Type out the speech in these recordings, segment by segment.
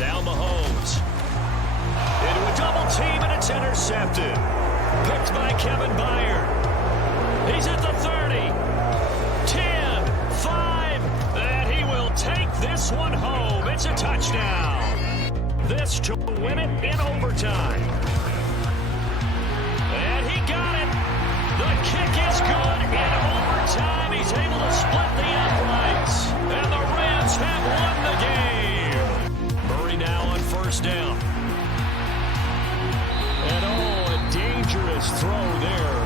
Now Mahomes. Into a double team, and it's intercepted. Picked by Kevin Byard. He's at the 30. 10, 5, and he will take this one home. It's a touchdown. This to win it in overtime. And he got it. The kick is good in overtime. He's able to split the uprights. And the Rams have won the game. Murray now on first down. And oh, a dangerous throw there.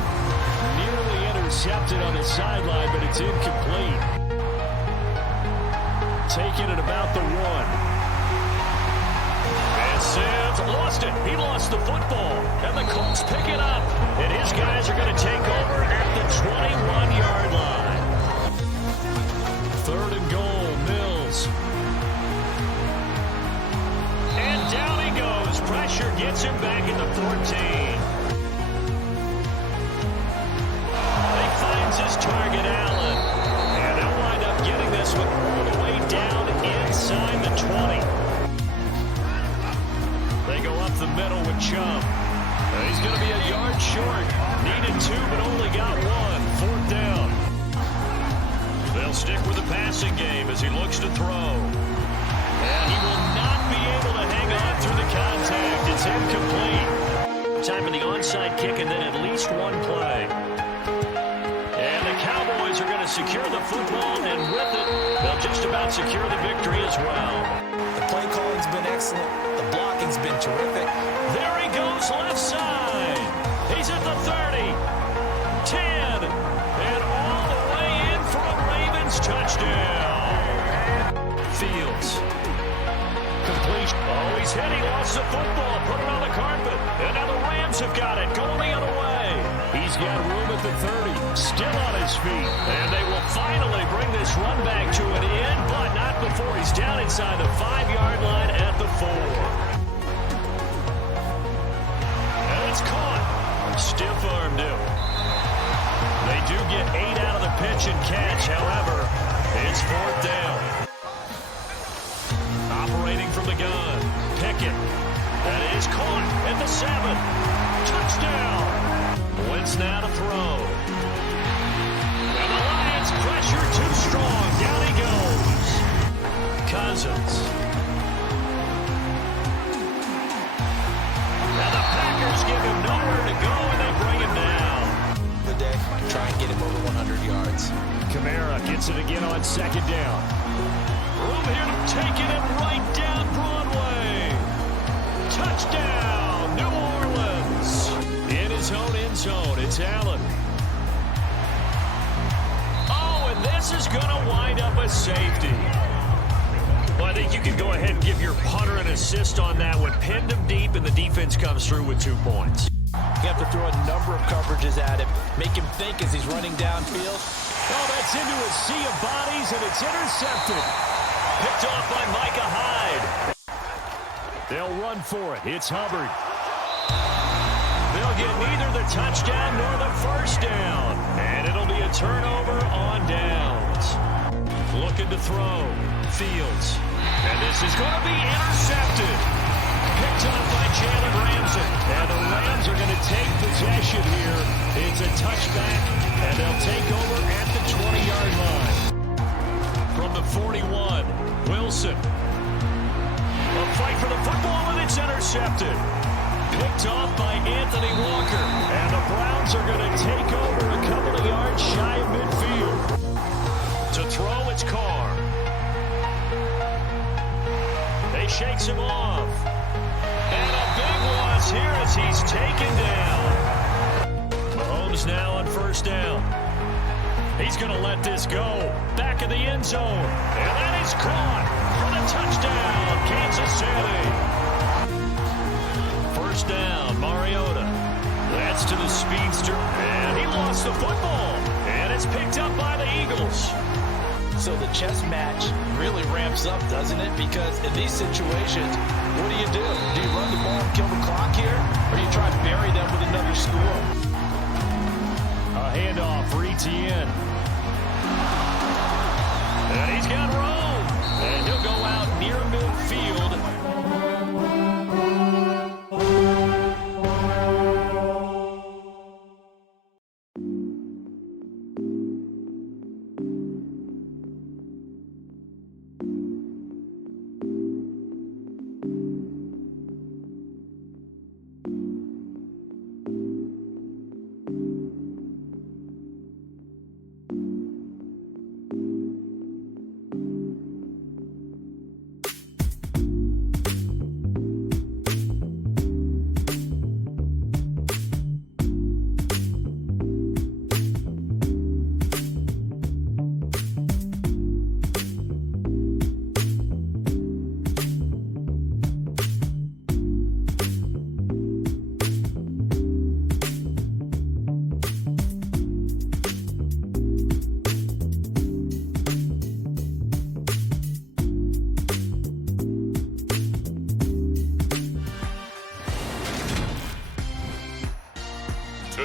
Nearly intercepted on the sideline, but it's incomplete. Taking it about the 1. And Sims lost it. He lost the football. And the Colts pick it up. And his guys are going to take over at the 21-yard line. 3rd and goal, Mills. And down he goes. Pressure gets him back at the 14. He finds his target, Allen. And they'll wind up getting this one all the way down inside the 20. They go up the middle with Chubb. He's going to be a yard short. Needed 2, but only got 1. 4th down. They'll stick with the passing game as he looks to throw. And he will not be able to hang on through the contact. It's incomplete. Time for the onside kick and then at least one play. And the Cowboys are going to secure the football, and with it, they'll just about secure the victory as well. The play calling's been excellent. The blocking's been terrific. There he goes left side. He's at the 30. 10. And all the way in for a Ravens touchdown. Fields. Completion. Oh, he's hit. He lost the football. Put it on the carpet. And now the Rams have got it. Going the other way. He's got room at the 30. Still on his feet. And they will finally bring this run back to an end, but not before he's down inside the 5-yard line at the 4. And it's caught. Stiff-armed him. They do get 8 out of the pitch and catch. However, it's 4th down. Operating from the gun. Pickett. That is caught at the 7. Touchdown. Wentz now to throw. And the Lions pressure too strong. Down he goes. Cousins. And the Packers give him nowhere to go, and they bring him down. The day, try and get him over 100 yards. Kamara gets it again on 2nd down. Room here to take it and right down Broadway. Touchdown, New Orleans. In his own end zone, it's Allen. Oh, and this is going to wind up a safety. Well, I think you can go ahead and give your punter an assist on that one. Pinned him deep, and the defense comes through with 2 points. You have to throw a number of coverages at him, make him think as he's running downfield. Oh, that's into a sea of bodies, and it's intercepted. Picked off by Micah Hyde. They'll run for it. It's Hubbard. They'll get neither the touchdown nor the first down. And it'll be a turnover on downs. Looking to throw. Fields. And this is going to be intercepted. Picked up by Jalen Ramsey. And the Rams are going to take possession here. It's a touchback, and they'll take over at the 20-yard line. From the 41, Wilson. A fight for the football, and it's intercepted. Picked off by Anthony Walker. And the Browns are going to take over a couple of yards shy of midfield. To throw, it's Carr. They shakes him off. And a big loss here as he's taken down. Mahomes now on first down. He's going to let this go. Back in the end zone. And that is caught for the touchdown, Kansas City. First down, Mariota. That's to the speedster. And he lost the football. And it's picked up by the Eagles. So the chess match really ramps up, doesn't it? Because in these situations, what do? Do you run the ball and kill the clock here? Or do you try to bury them with another score? A handoff for Etienne. And he's got room. And he'll go out near midfield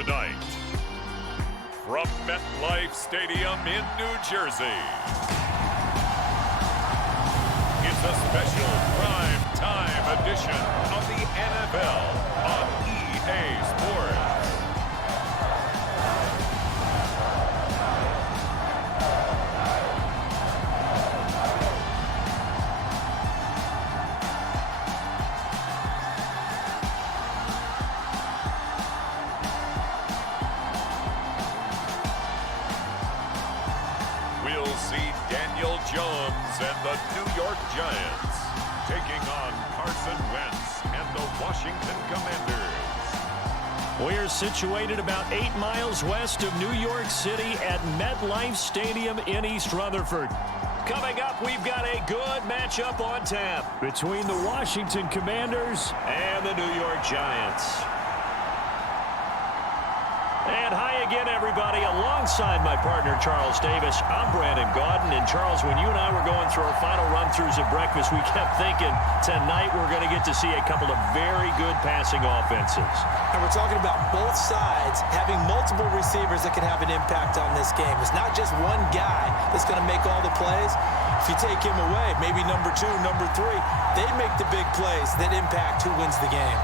Tonight, from MetLife Stadium in New Jersey, it's a special prime time edition of the NFL on EA Sports. We'll see Daniel Jones and the New York Giants taking on Carson Wentz and the Washington Commanders. We're situated about 8 miles west of New York City at MetLife Stadium in East Rutherford. Coming up, we've got a good matchup on tap between the Washington Commanders and the New York Giants. And hi again, everybody. Alongside my partner, Charles Davis, I'm Brandon Gaudin. And Charles, when you and I were going through our final run-throughs at breakfast, we kept thinking tonight we're going to get to see a couple of very good passing offenses. And we're talking about both sides having multiple receivers that can have an impact on this game. It's not just one guy that's going to make all the plays. If you take him away, maybe number 2, number 3, they make the big plays that impact who wins the game.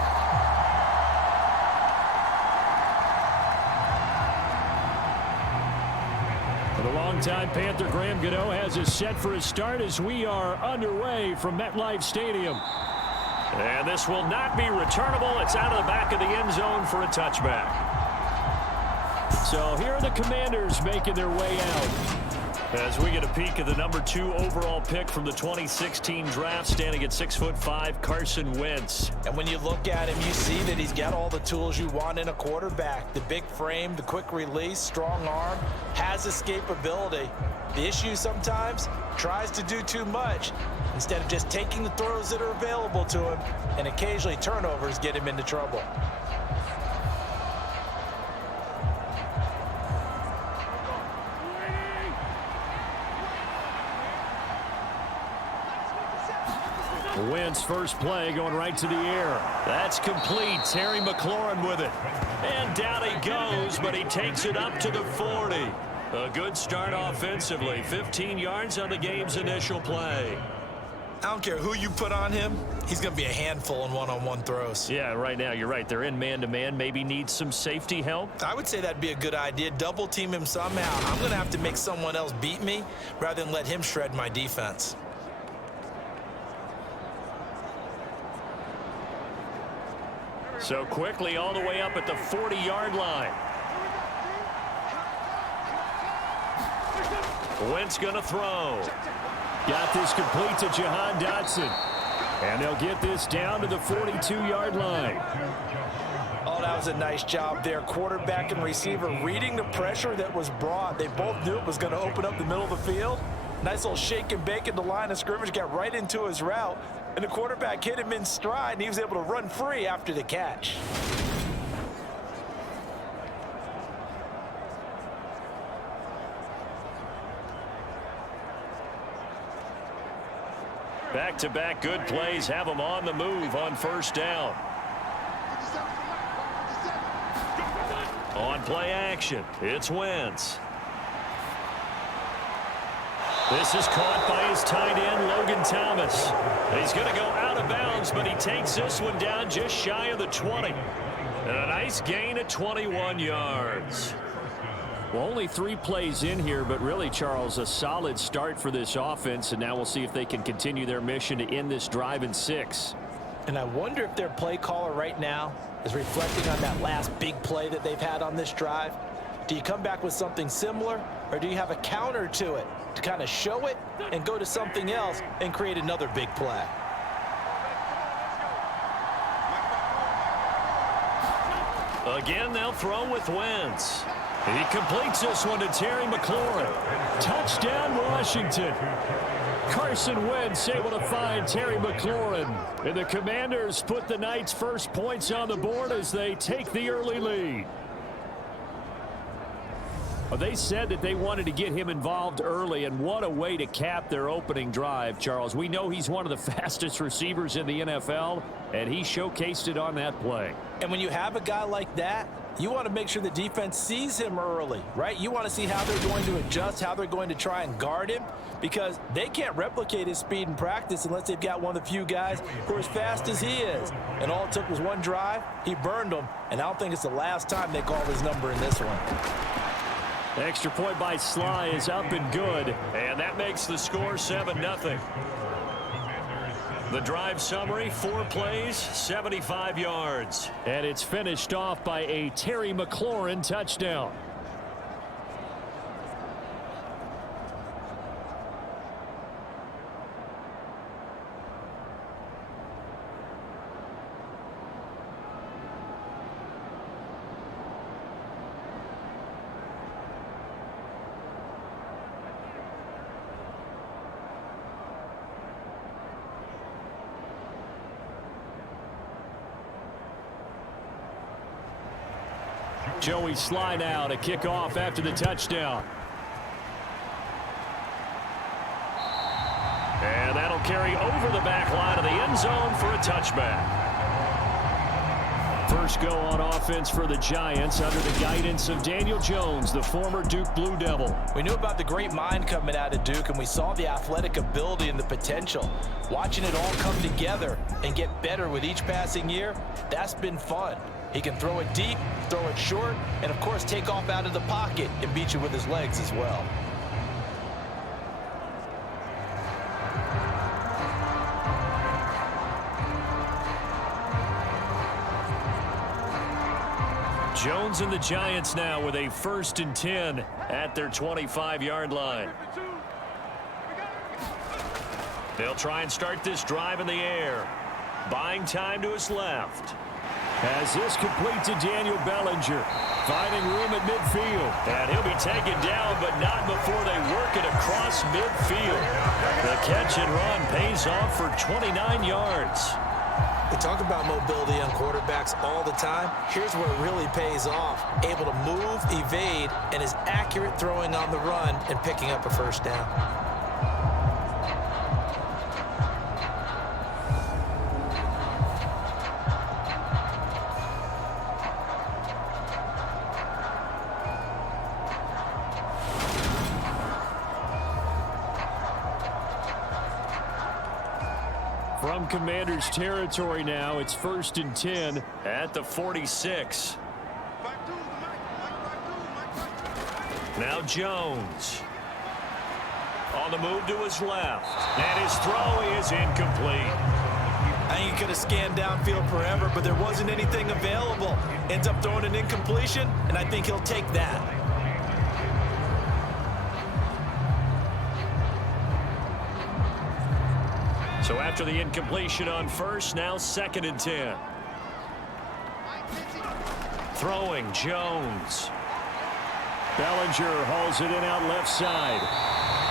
The longtime Panther Graham Gano has us set for his start as we are underway from MetLife Stadium. And this will not be returnable. It's out of the back of the end zone for a touchback. So here are the Commanders making their way out as we get a peek at the number 2 overall pick from the 2016 draft, standing at 6'5", Carson Wentz. And when you look at him, you see that he's got all the tools you want in a quarterback. The big frame, the quick release, strong arm, has escapability. The issue sometimes, tries to do too much instead of just taking the throws that are available to him, and occasionally turnovers get him into trouble. Wentz first play going right to the air. That's complete. Terry McLaurin with it. And down he goes, but he takes it up to the 40. A good start offensively. 15 yards on the game's initial play. I don't care who you put on him, he's going to be a handful in one-on-one throws. Yeah, right now you're right. They're in man-to-man. Maybe needs some safety help. I would say that'd be a good idea. Double team him somehow. I'm going to have to make someone else beat me rather than let him shred my defense. So quickly all the way up at the 40-yard line. Wentz going to throw. Got this complete to Jahan Dotson. And they'll get this down to the 42-yard line. Oh, that was a nice job there. Quarterback and receiver reading the pressure that was brought. They both knew it was going to open up the middle of the field. Nice little shake and bake at the line of scrimmage. Got right into his route. And the quarterback hit him in stride, and he was able to run free after the catch. Back-to-back good plays have them on the move on first down. On play action, it's Wentz. This is caught by his tight end, Logan Thomas. He's going to go out of bounds, but he takes this one down just shy of the 20. And a nice gain at 21 yards. Well, only 3 plays in here, but really, Charles, a solid start for this offense. And now we'll see if they can continue their mission to end this drive in 6. And I wonder if their play caller right now is reflecting on that last big play that they've had on this drive. Do you come back with something similar, or do you have a counter to it to kind of show it and go to something else and create another big play? Again, they'll throw with Wentz. He completes this one to Terry McLaurin. Touchdown, Washington. Carson Wentz able to find Terry McLaurin. And the Commanders put the night's first points on the board as they take the early lead. Well, they said that they wanted to get him involved early, and what a way to cap their opening drive, Charles. We know he's one of the fastest receivers in the NFL, and he showcased it on that play. And when you have a guy like that, you want to make sure the defense sees him early, right? You want to see how they're going to adjust, how they're going to try and guard him, because they can't replicate his speed in practice unless they've got one of the few guys who are as fast as he is. And all it took was one drive. He burned them, and I don't think it's the last time they call his number in this one. The extra point by Sly is up and good, and that makes the score 7-0. The drive summary, 4 plays, 75 yards. And it's finished off by a Terry McLaurin touchdown. Joey Sly now to kick off after the touchdown. And that'll carry over the back line of the end zone for a touchback. First go on offense for the Giants under the guidance of Daniel Jones, the former Duke Blue Devil. We knew about the great mind coming out of Duke, and we saw the athletic ability and the potential. Watching it all come together and get better with each passing year, that's been fun. He can throw it deep, throw it short, and of course take off out of the pocket and beat you with his legs as well. Jones and the Giants now with a 1st and 10 at their 25-yard line. They'll try and start this drive in the air. Buying time to his left. As this complete to Daniel Bellinger. Finding room at midfield. And he'll be taken down, but not before they work it across midfield. The catch and run pays off for 29 yards. We talk about mobility on quarterbacks all the time. Here's where it really pays off. Able to move, evade, and is accurate throwing on the run and picking up a first down. From Commanders territory now, it's 1st and 10 at the 46. Now Jones. On the move to his left. And his throw is incomplete. I think he could have scanned downfield forever, but there wasn't anything available. Ends up throwing an incompletion, and I think he'll take that. So after the incompletion on first, now 2nd and 10. Throwing, Jones. Bellinger hauls it in out left side.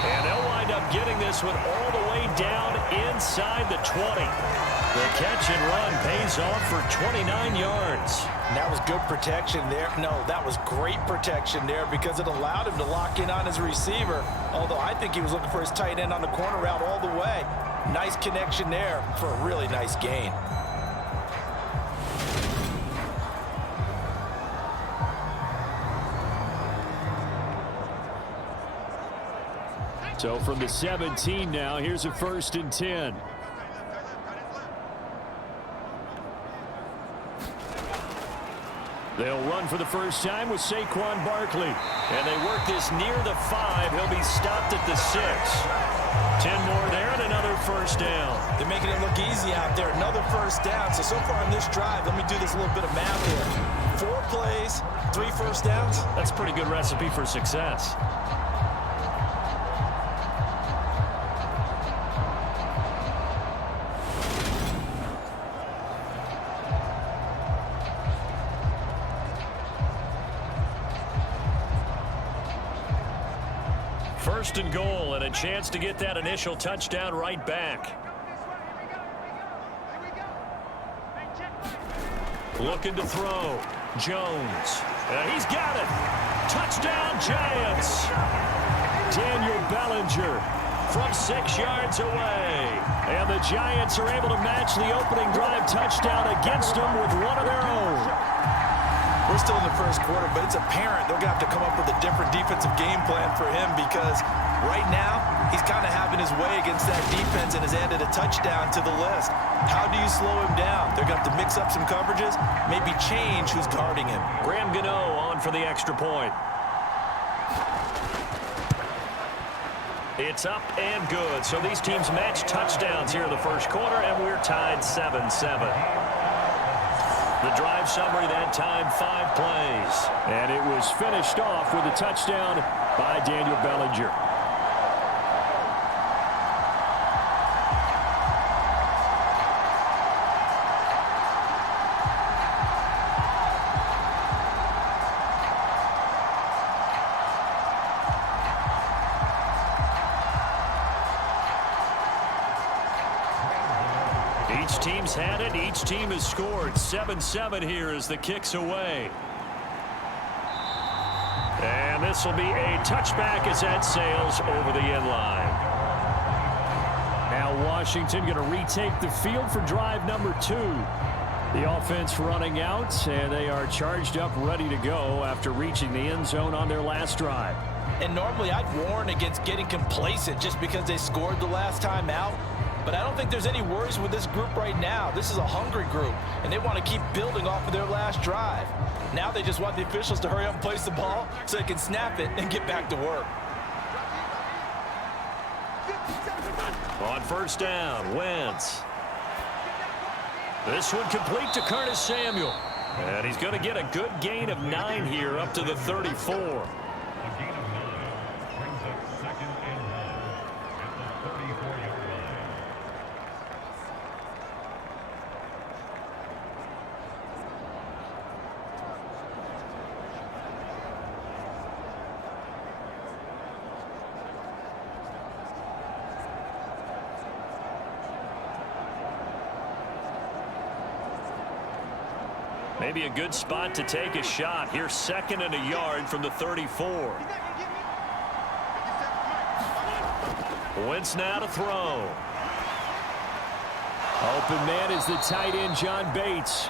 And they'll wind up getting this one all the way down inside the 20. The catch and run pays off for 29 yards. And that was good protection there. No, that was great protection there because it allowed him to lock in on his receiver. Although I think he was looking for his tight end on the corner route all the way. Nice connection there for a really nice gain. So from the 17 now, here's a 1st and 10. They'll run for the first time with Saquon Barkley. And they work this near the 5. He'll be stopped at the 6. 10 more there and another first down. They're making it look easy out there. Another first down. So far in this drive, let me do this little bit of math here. 4 plays, 3 first downs. That's a pretty good recipe for success. First and goal, and a chance to get that initial touchdown right back. Looking to throw. Jones. He's got it. Touchdown, Giants. Daniel Bellinger from 6 yards away. And the Giants are able to match the opening drive touchdown against them with one of their own. We're still in the first quarter, but it's apparent they're going to have to come up with a different defensive game plan for him because right now he's kind of having his way against that defense and has added a touchdown to the list. How do you slow him down? They're going to have to mix up some coverages, maybe change who's guarding him. Graham Gano on for the extra point. It's up and good. So these teams match touchdowns here in the first quarter, and we're tied 7-7. The drive summary that time, 5 plays. And it was finished off with a touchdown by Daniel Bellinger. Each team's had it. Each team has scored. 7-7 here as the kick's away. And this will be a touchback as that sails over the end line. Now Washington going to retake the field for drive number 2. The offense running out, and they are charged up, ready to go after reaching the end zone on their last drive. And normally I'd warn against getting complacent just because they scored the last time out. But I don't think there's any worries with this group right now. This is a hungry group, and they want to keep building off of their last drive. Now they just want the officials to hurry up and place the ball so they can snap it and get back to work. On first down, Wentz. This one complete to Curtis Samuel. And he's going to get a good gain of 9 here up to the 34. Maybe a good spot to take a shot. Here's 2nd and a yard from the 34. Wentz now to throw. Open man is the tight end, John Bates.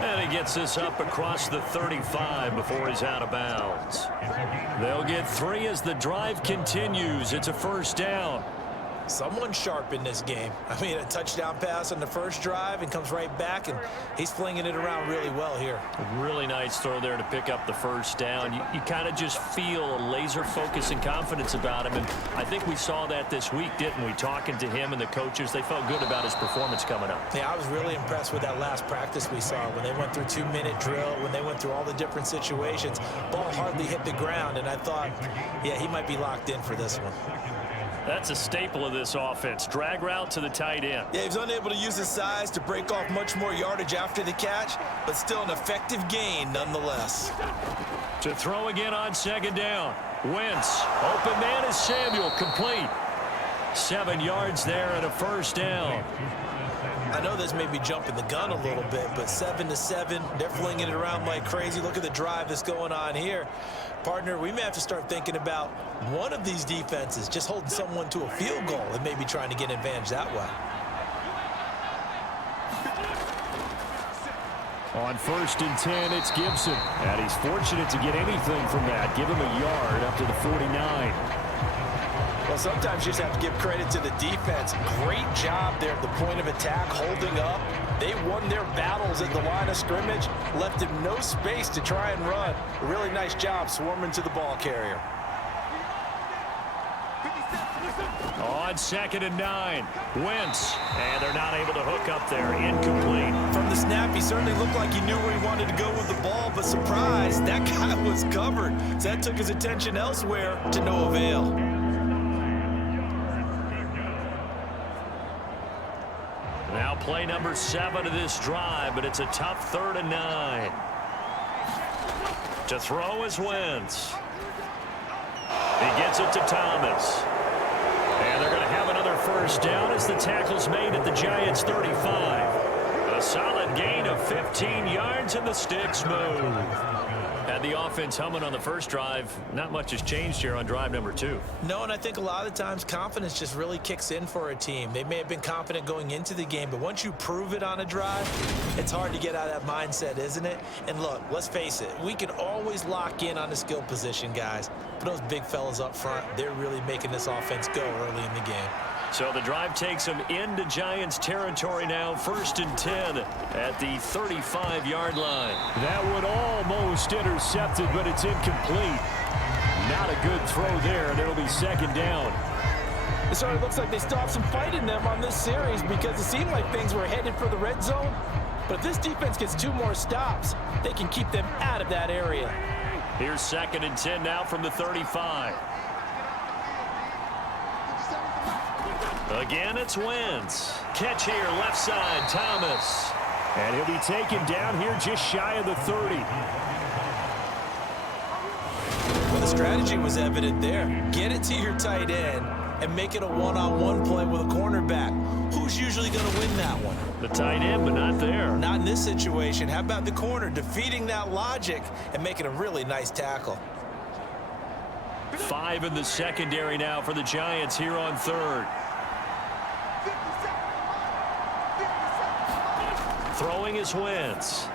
And he gets this up across the 35 before he's out of bounds. They'll get 3 as the drive continues. It's a first down. Someone sharp in this game. I mean, a touchdown pass on the first drive and comes right back, and he's flinging it around really well here. A really nice throw there to pick up the first down. You kind of just feel a laser focus and confidence about him, and I think we saw that this week, didn't we? Talking to him and the coaches, they felt good about his performance coming up. Yeah, I was really impressed with that last practice we saw when they went through 2-minute drill, when they went through all the different situations. Ball hardly hit the ground, and I thought, yeah, he might be locked in for this one. That's a staple of this offense. Drag route to the tight end. Yeah, he was unable to use his size to break off much more yardage after the catch, but still an effective gain nonetheless. To throw again on 2nd down. Wentz. Open man is Samuel. Complete. 7 yards there and a first down. I know this may be jumping the gun a little bit, but 7-7, they're flinging it around like crazy. Look at the drive that's going on here. Partner, we may have to start thinking about one of these defenses just holding someone to a field goal and maybe trying to get an advantage that way. On 1st and 10, it's Gibson. And he's fortunate to get anything from that. Give him a yard up to the 49. Well, sometimes you just have to give credit to the defense. Great job there at the point of attack, holding up. They won their battles at the line of scrimmage, left him no space to try and run. A really nice job swarming to the ball carrier. On 2nd and 9, Wentz. And they're not able to hook up there. Incomplete. From the snap, he certainly looked like he knew where he wanted to go with the ball, but surprise, that guy was covered. So that took his attention elsewhere to no avail. Now play number 7 of this drive, but it's a tough 3rd and 9. To throw is Wentz. He gets it to Thomas. And they're going to have another first down as the tackle's made at the Giants' 35. A solid gain of 15 yards and the sticks move. Had the offense humming on the first drive. Not much has changed here on drive number 2. No, and I think a lot of times confidence just really kicks in for a team. They may have been confident going into the game, but once you prove it on a drive, it's hard to get out of that mindset, isn't it? And look, let's face it, we can always lock in on the skill position, guys. But those big fellas up front, they're really making this offense go early in the game. So the drive takes them into Giants territory now, 1st and 10 at the 35-yard line. That one almost intercepted, but it's incomplete. Not a good throw there, and it'll be 2nd down. It certainly looks like they still have some fight in them on this series because it seemed like things were headed for the red zone. But if this defense gets 2 more stops, they can keep them out of that area. Here's 2nd and 10 now from the 35. Again, it's Wentz. Catch here, left side, Thomas. And he'll be taken down here just shy of the 30. Well, the strategy was evident there. Get it to your tight end and make it a one-on-one play with a cornerback. Who's usually going to win that one? The tight end, but not there. Not in this situation. How about the corner defeating that logic and making a really nice tackle? 5 in the secondary now for the Giants here on 3rd. Throwing is Wentz.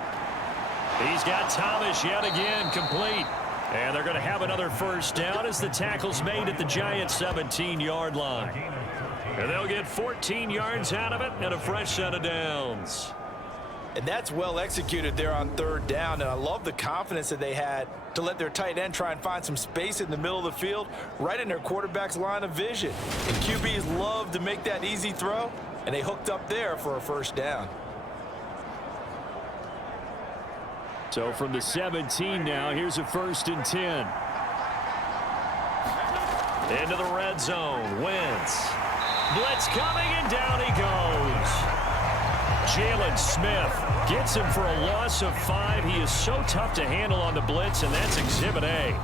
He's got Thomas yet again complete. And they're going to have another 1st down as the tackle's made at the Giants' 17-yard line. And they'll get 14 yards out of it and a fresh set of downs. And that's well executed there on 3rd down. And I love the confidence that they had to let their tight end try and find some space in the middle of the field, right in their quarterback's line of vision. And QBs love to make that easy throw, and they hooked up there for a 1st down. So from the 17 now, here's a 1st and 10. Into the red zone. Wentz. Blitz coming, and down he goes. Jalen Smith gets him for a loss of 5. He is so tough to handle on the blitz, and that's Exhibit A.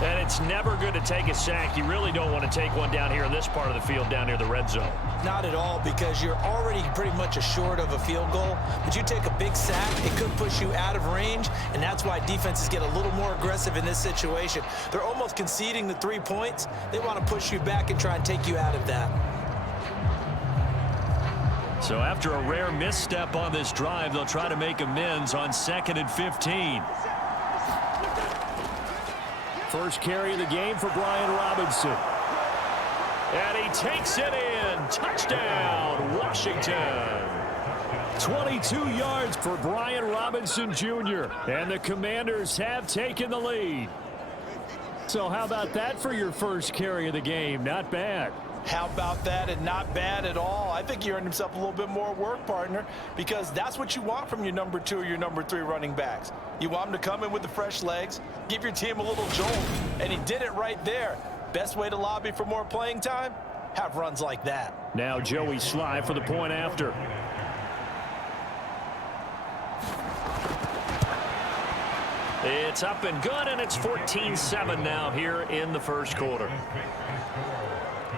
And it's never good to take a sack. You really don't want to take one down here in this part of the field, down near the red zone. Not at all, because you're already pretty much assured of a field goal. But you take a big sack, it could push you out of range, and that's why defenses get a little more aggressive in this situation. They're almost conceding the 3 points. They want to push you back and try and take you out of that. So after a rare misstep on this drive, they'll try to make amends on 2nd and 15. First carry of the game for Brian Robinson. And he takes it in. Touchdown, Washington. 22 yards for Brian Robinson Jr. And the Commanders have taken the lead. So how about that for your first carry of the game? Not bad. How about that, and not bad at all. I think he earned himself a little bit more work, partner, because that's what you want from your number 2 or your number 3 running backs. You want them to come in with the fresh legs, give your team a little jolt, and he did it right there. Best way to lobby for more playing time? Have runs like that. Now Joey Sly for the point after. It's up and good, and it's 14-7 now here in the first quarter.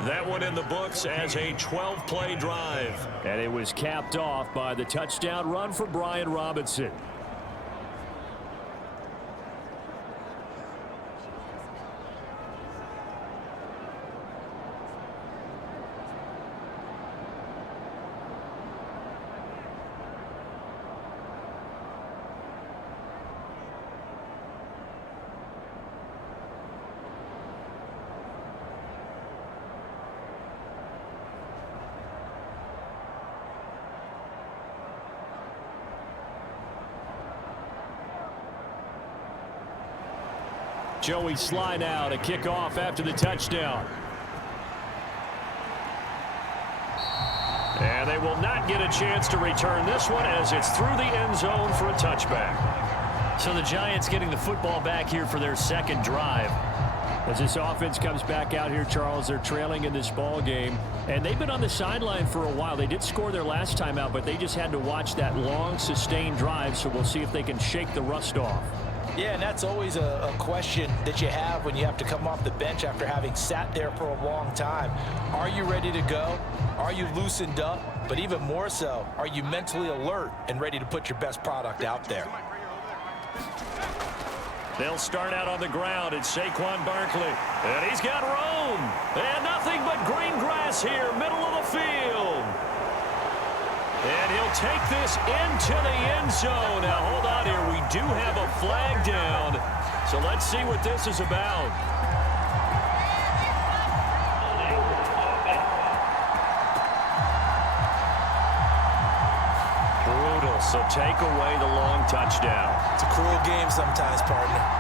That one in the books as a 12-play drive. And it was capped off by the touchdown run for Brian Robinson. Joey Sly now to kick off after the touchdown. And they will not get a chance to return this one as it's through the end zone for a touchback. So the Giants getting the football back here for their 2nd drive. As this offense comes back out here, Charles, they're trailing in this ball game. And they've been on the sideline for a while. They did score their last time out, but they just had to watch that long, sustained drive. So we'll see if they can shake the rust off. Yeah, and that's always a question that you have when you have to come off the bench after having sat there for a long time. Are you ready to go? Are you loosened up? But even more so, are you mentally alert and ready to put your best product out there? They'll start out on the ground. It's Saquon Barkley. And he's got room. And nothing but green grass here, middle of the field. And he'll take this into the end zone. Now, hold on here. We do have a flag down. So let's see what this is about. Brutal. So take away the long touchdown. It's a cruel game sometimes, partner.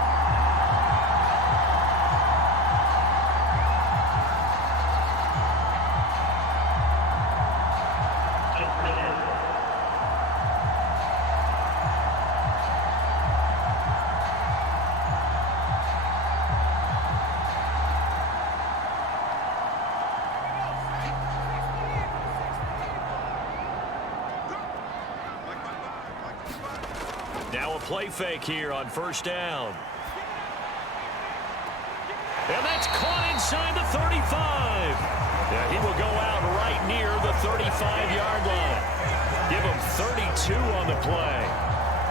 Now a play fake here on first down. And that's caught inside the 35. Yeah, he will go out right near the 35-yard line. Give him 32 on the play.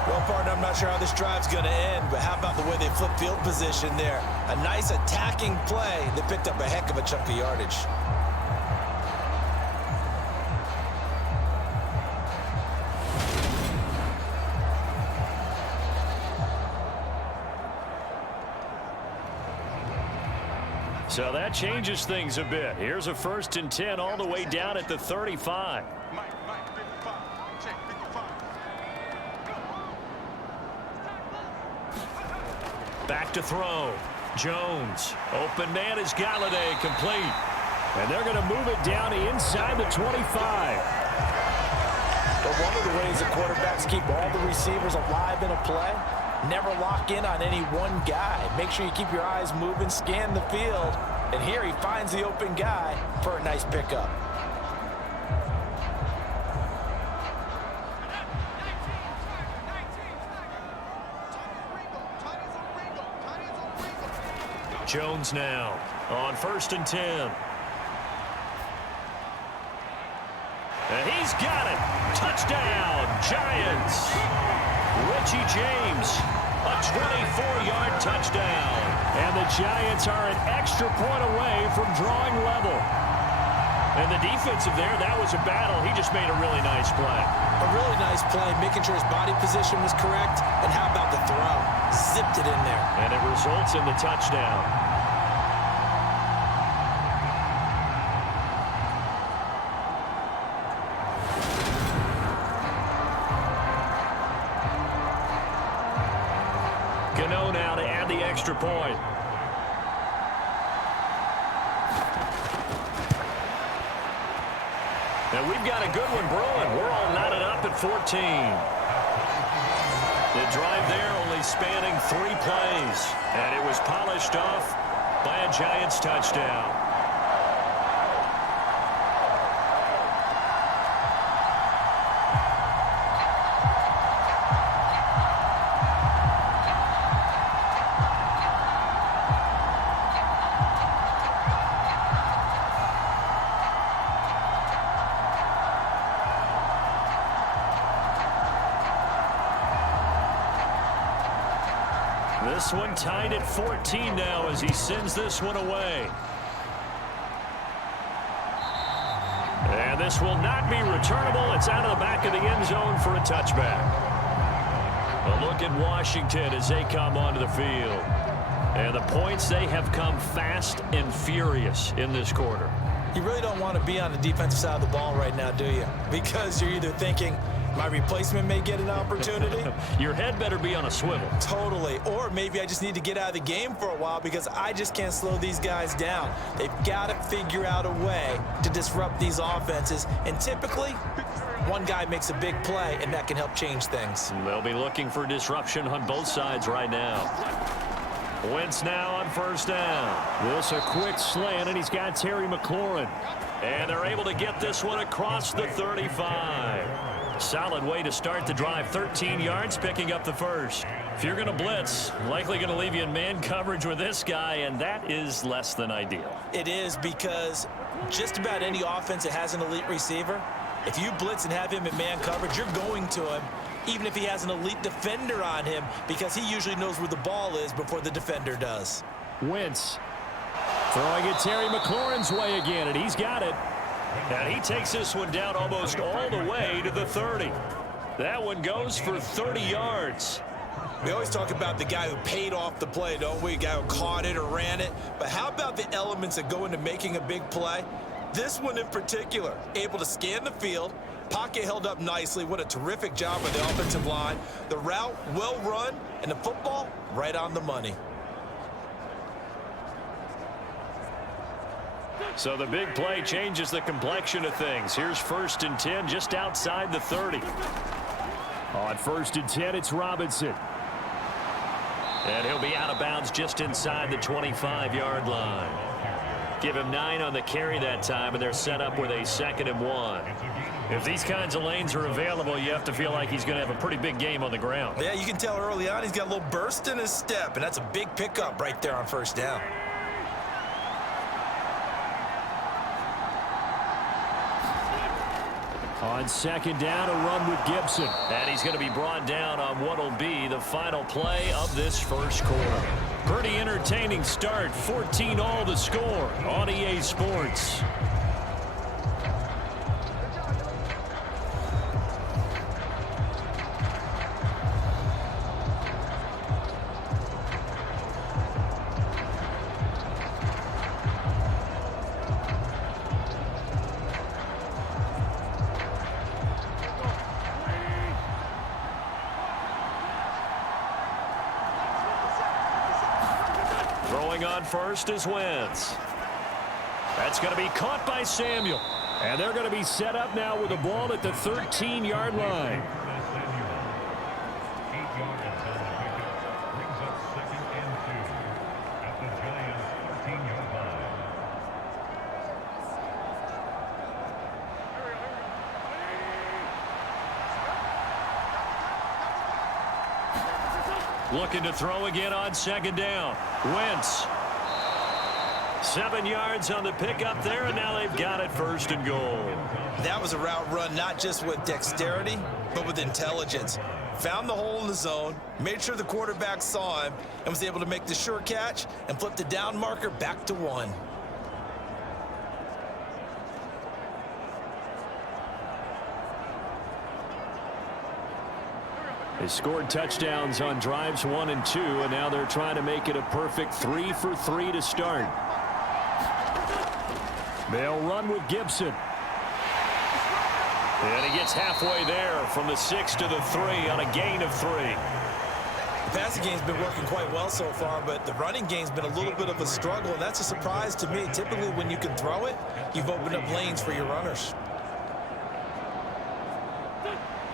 Well, partner, I'm not sure how this drive's going to end, but how about the way they flip field position there? A nice attacking play that picked up a heck of a chunk of yardage. So that changes things a bit. Here's a 1st and 10 all the way down at the 35. Back to throw. Jones. Open man is Galladay, complete. And they're going to move it down inside the 25. But one of the ways the quarterbacks keep all the receivers alive in a play, never lock in on any one guy. Make sure you keep your eyes moving, scan the field. And here he finds the open guy for a nice pickup. Jones now on 1st and 10. And he's got it. Touchdown, Giants. Richie James, a 24-yard touchdown. And the Giants are an extra point away from drawing level. And the defensive there, that was a battle. He just made a really nice play. A really nice play, making sure his body position was correct. And how about the throw? Zipped it in there. And it results in the touchdown. Gano now to add the extra point. And we've got a good one brewing. We're all knotted up at 14. The drive there only spanning 3 plays. And it was polished off by a Giants touchdown. This one tied at 14 now as he sends this one away. And this will not be returnable. It's out of the back of the end zone for a touchback. A look at Washington as they come onto the field. And the points, they have come fast and furious in this quarter. You really don't want to be on the defensive side of the ball right now, do you? Because you're either thinking, my replacement may get an opportunity. Your head better be on a swivel. Totally. Or maybe I just need to get out of the game for a while because I just can't slow these guys down. They've got to figure out a way to disrupt these offenses. And typically, one guy makes a big play, and that can help change things. They'll be looking for disruption on both sides right now. Wentz now on 1st down. This a quick slant, and he's got Terry McLaurin. And they're able to get this one across the 35. Solid way to start the drive. 13 yards, picking up the first. If you're going to blitz, likely going to leave you in man coverage with this guy, and that is less than ideal. It is, because just about any offense that has an elite receiver, if you blitz and have him in man coverage, you're going to him even if he has an elite defender on him, because he usually knows where the ball is before the defender does. Wentz throwing it Terry McLaurin's way again, and he's got it. And he takes this one down almost all the way to the 30. That one goes for 30 yards. We always talk about the guy who paid off the play, don't we? The guy who caught it or ran it. But how about the elements that go into making a big play? This one in particular, able to scan the field, pocket held up nicely. What a terrific job by the offensive line. The route well run, and the football right on the money. So the big play changes the complexion of things. Here's 1st and 10 just outside the 30. On 1st and 10, it's Robinson. And he'll be out of bounds just inside the 25-yard line. Give him 9 on the carry that time, and they're set up with a 2nd and 1. If these kinds of lanes are available, you have to feel like he's going to have a pretty big game on the ground. Yeah, you can tell early on he's got a little burst in his step, and that's a big pickup right there on 1st down. On 2nd down, a run with Gibson. And he's going to be brought down on what will be the final play of this 1st quarter. Pretty entertaining start. 14-all the score on EA Sports. Throwing on 1st is Wentz. That's going to be caught by Samuel. And they're going to be set up now with the ball at the 13-yard line. Looking to throw again on 2nd down. Wentz. 7 yards on the pickup there, and now they've got it 1st and goal. That was a route run not just with dexterity, but with intelligence. Found the hole in the zone, made sure the quarterback saw him, and was able to make the sure catch and flip the down marker back to 1. They scored touchdowns on drives 1 and 2, and now they're trying to make it a perfect 3 for 3 to start. They'll run with Gibson. And he gets halfway there from the 6 to the 3 on a gain of 3. The passing game's been working quite well so far, but the running game's been a little bit of a struggle, and that's a surprise to me. Typically, when you can throw it, you've opened up lanes for your runners.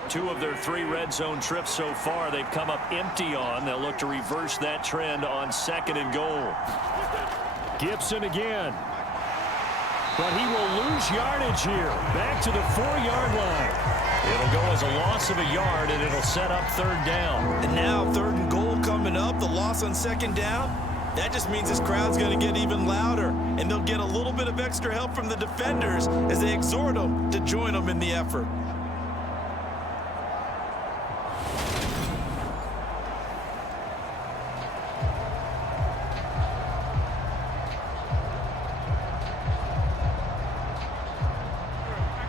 2 of their 3 red zone trips so far they've come up empty on. They'll look to reverse that trend on 2nd and goal. Gibson again. But he will lose yardage here. Back to the 4-yard line. It'll go as a loss of a yard, and it'll set up 3rd down. And now 3rd and goal coming up. The loss on 2nd down. That just means this crowd's going to get even louder, and they'll get a little bit of extra help from the defenders as they exhort them to join them in the effort.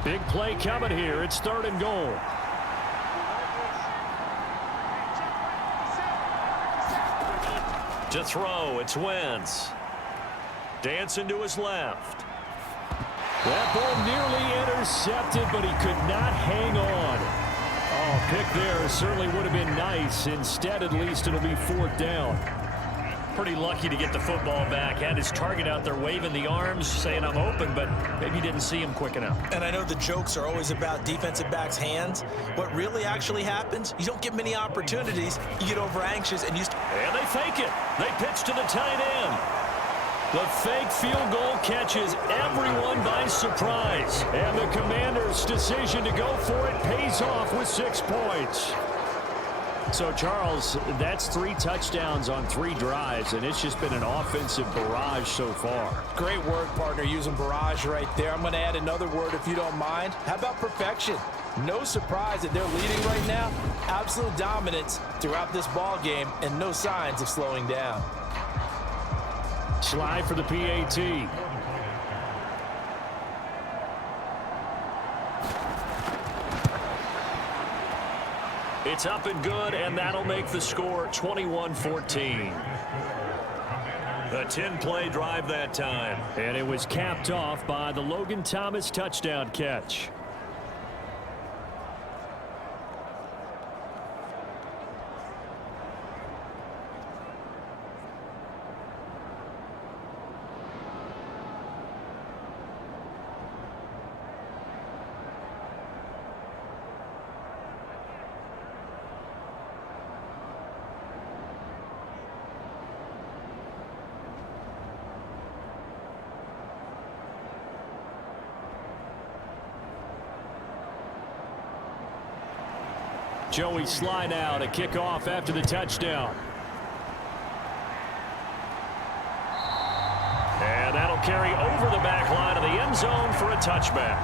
Big play coming here. It's 3rd and goal. To throw, it's Wentz. Dancing to his left. That ball nearly intercepted, but he could not hang on. Oh, pick there certainly would have been nice. Instead, at least, it'll be 4th down. Pretty lucky to get the football back. Had his target out there waving the arms, saying I'm open, but maybe didn't see him quick enough. And I know the jokes are always about defensive backs' hands. What really actually happens, you don't get many opportunities. You get over anxious and you... And they fake it. They pitch to the tight end. The fake field goal catches everyone by surprise. And the Commanders' decision to go for it pays off with 6 points. So, Charles, that's 3 touchdowns on 3 drives, and it's just been an offensive barrage so far. Great word, partner, using barrage right there. I'm going to add another word if you don't mind. How about perfection? No surprise that they're leading right now. Absolute dominance throughout this ball game and no signs of slowing down. Slide for the PAT. It's up and good, and that'll make the score 21-14. A 10-play drive that time. And it was capped off by the Logan Thomas touchdown catch. Joey slide out, a kickoff after the touchdown. And that'll carry over the back line of the end zone for a touchback.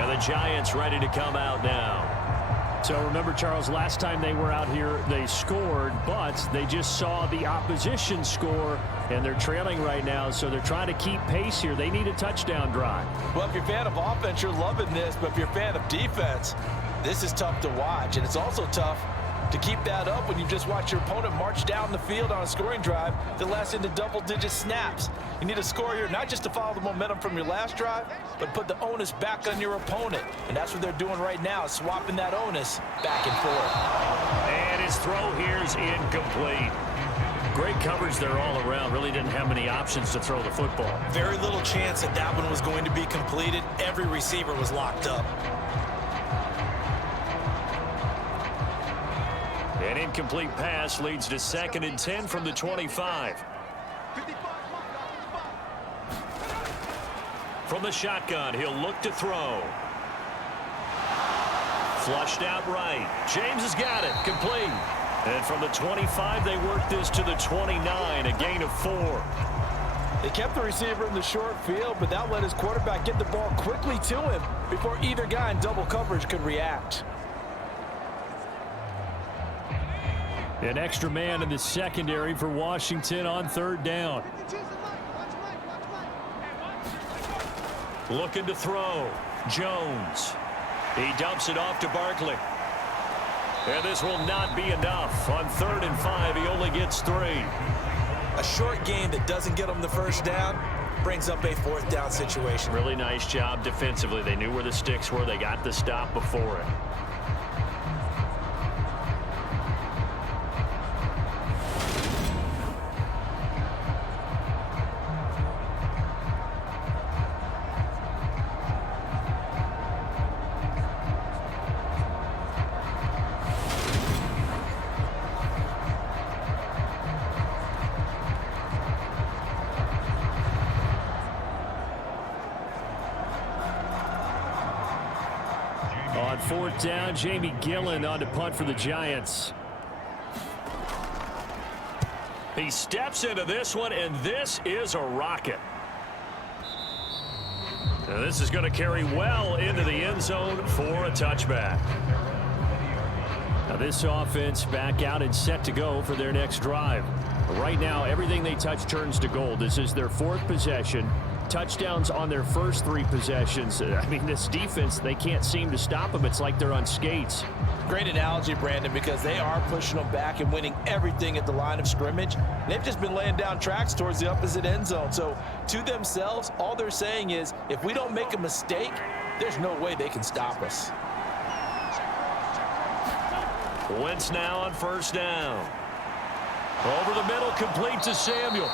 And the Giants ready to come out now. So remember, Charles, last time they were out here, they scored, but they just saw the opposition score, and they're trailing right now, so they're trying to keep pace here. They need a touchdown drive. Well, if you're a fan of offense, you're loving this, but if you're a fan of defense, this is tough to watch, and it's also tough to keep that up when you just watch your opponent march down the field on a scoring drive that lasts into double-digit snaps. You need a score here, not just to follow the momentum from your last drive, but put the onus back on your opponent. And that's what they're doing right now, swapping that onus back and forth. And his throw here is incomplete. Great coverage there all around. Really didn't have many options to throw the football. Very little chance that that one was going to be completed. Every receiver was locked up. An incomplete pass leads to 2nd and 10 from the 25. From the shotgun, he'll look to throw. Flushed out right. James has got it. Complete. And from the 25, they work this to the 29, a gain of 4. They kept the receiver in the short field, but that let his quarterback get the ball quickly to him before either guy in double coverage could react. An extra man in the secondary for Washington on 3rd down. Looking to throw. Jones. He dumps it off to Barkley. And this will not be enough. On 3rd and 5, he only gets 3. A short game that doesn't get him the first down brings up a 4th down situation. Really nice job defensively. They knew where the sticks were. They got the stop before it. On 4th down, Jamie Gillen on to punt for the Giants. He steps into this one, and this is a rocket. Now this is going to carry well into the end zone for a touchback. Now this offense back out and set to go for their next drive. Right now, everything they touch turns to gold. This is their 4th possession. Touchdowns on their first 3 possessions. I mean, this defense, they can't seem to stop them. It's like they're on skates. Great analogy, Brandon, because they are pushing them back and winning everything at the line of scrimmage. They've just been laying down tracks towards the opposite end zone. So to themselves, all they're saying is, if we don't make a mistake, there's no way they can stop us. Wentz now on 1st down. Over the middle, complete to Samuel.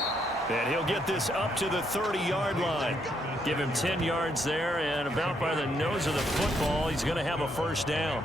And he'll get this up to the 30-yard line. Give him 10 yards there, and about by the nose of the football, he's going to have a 1st down.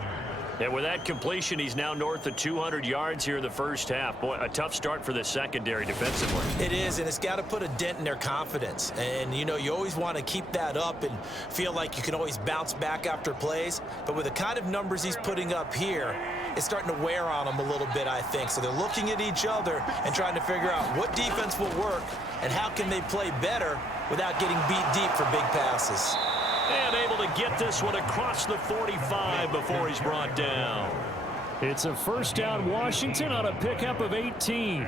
And with that completion, he's now north of 200 yards here in the first half. Boy, a tough start for the secondary defensively. It is, and it's got to put a dent in their confidence. And, you know, you always want to keep that up and feel like you can always bounce back after plays. But with the kind of numbers he's putting up here, it's starting to wear on them a little bit, I think. So they're looking at each other and trying to figure out what defense will work and how can they play better without getting beat deep for big passes. And able to get this one across the 45 before he's brought down. It's a first down Washington on a pickup of 18.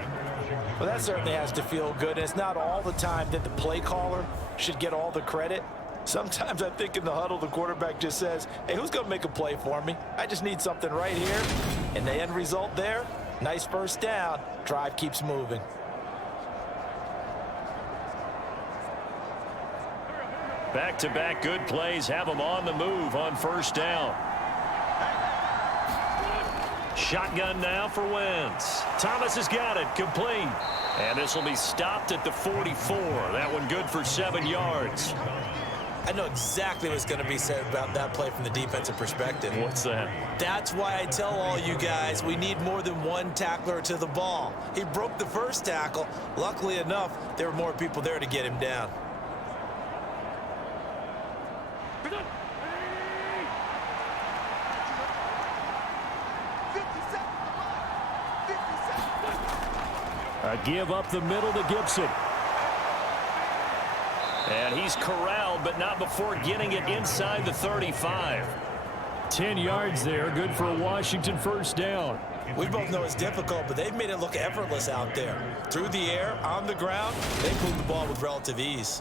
Well, that certainly has to feel good. It's not all the time that the play caller should get all the credit. Sometimes I think in the huddle, the quarterback just says, hey, who's going to make a play for me? I just need something right here. And the end result there, nice first down. Drive keeps moving. Back-to-back good plays have them on the move on first down. Shotgun now for Wentz. Thomas has got it, complete. And this will be stopped at the 44. That one good for 7 yards. I know exactly what's going to be said about that play from the defensive perspective. What's that? That's why I tell all you guys we need more than one tackler to the ball. He broke the first tackle. Luckily enough, there were more people there to get him down. A give up the middle to Gibson. And he's corralled, but not before getting it inside the 35. 10 yards there, good for a Washington first down. We both know it's difficult, but they've made it look effortless out there. Through the air, on the ground, they've moved the ball with relative ease.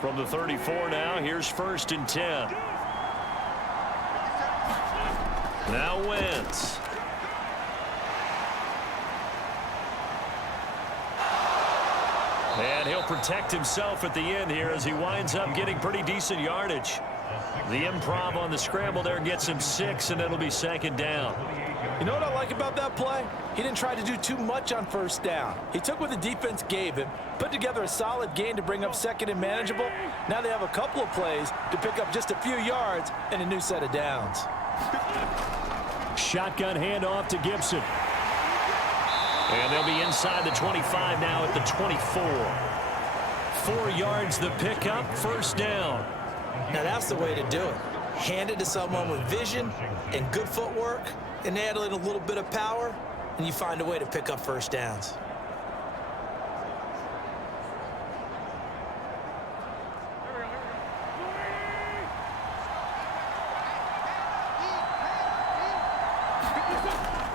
From the 34 now, here's 1st and 10. Now Wentz. And he'll protect himself at the end here as he winds up getting pretty decent yardage. The improv on the scramble there gets him 6, and it'll be 2nd down. You know what I like about that play? He didn't try to do too much on first down. He took what the defense gave him, put together a solid gain to bring up 2nd and manageable. Now they have a couple of plays to pick up just a few yards and a new set of downs. Shotgun handoff to Gibson. And they'll be inside the 25 now at the 24. 4 yards the pickup, first down. Now that's the way to do it. Hand it to someone with vision and good footwork, and add in a little bit of power, and you find a way to pick up first downs.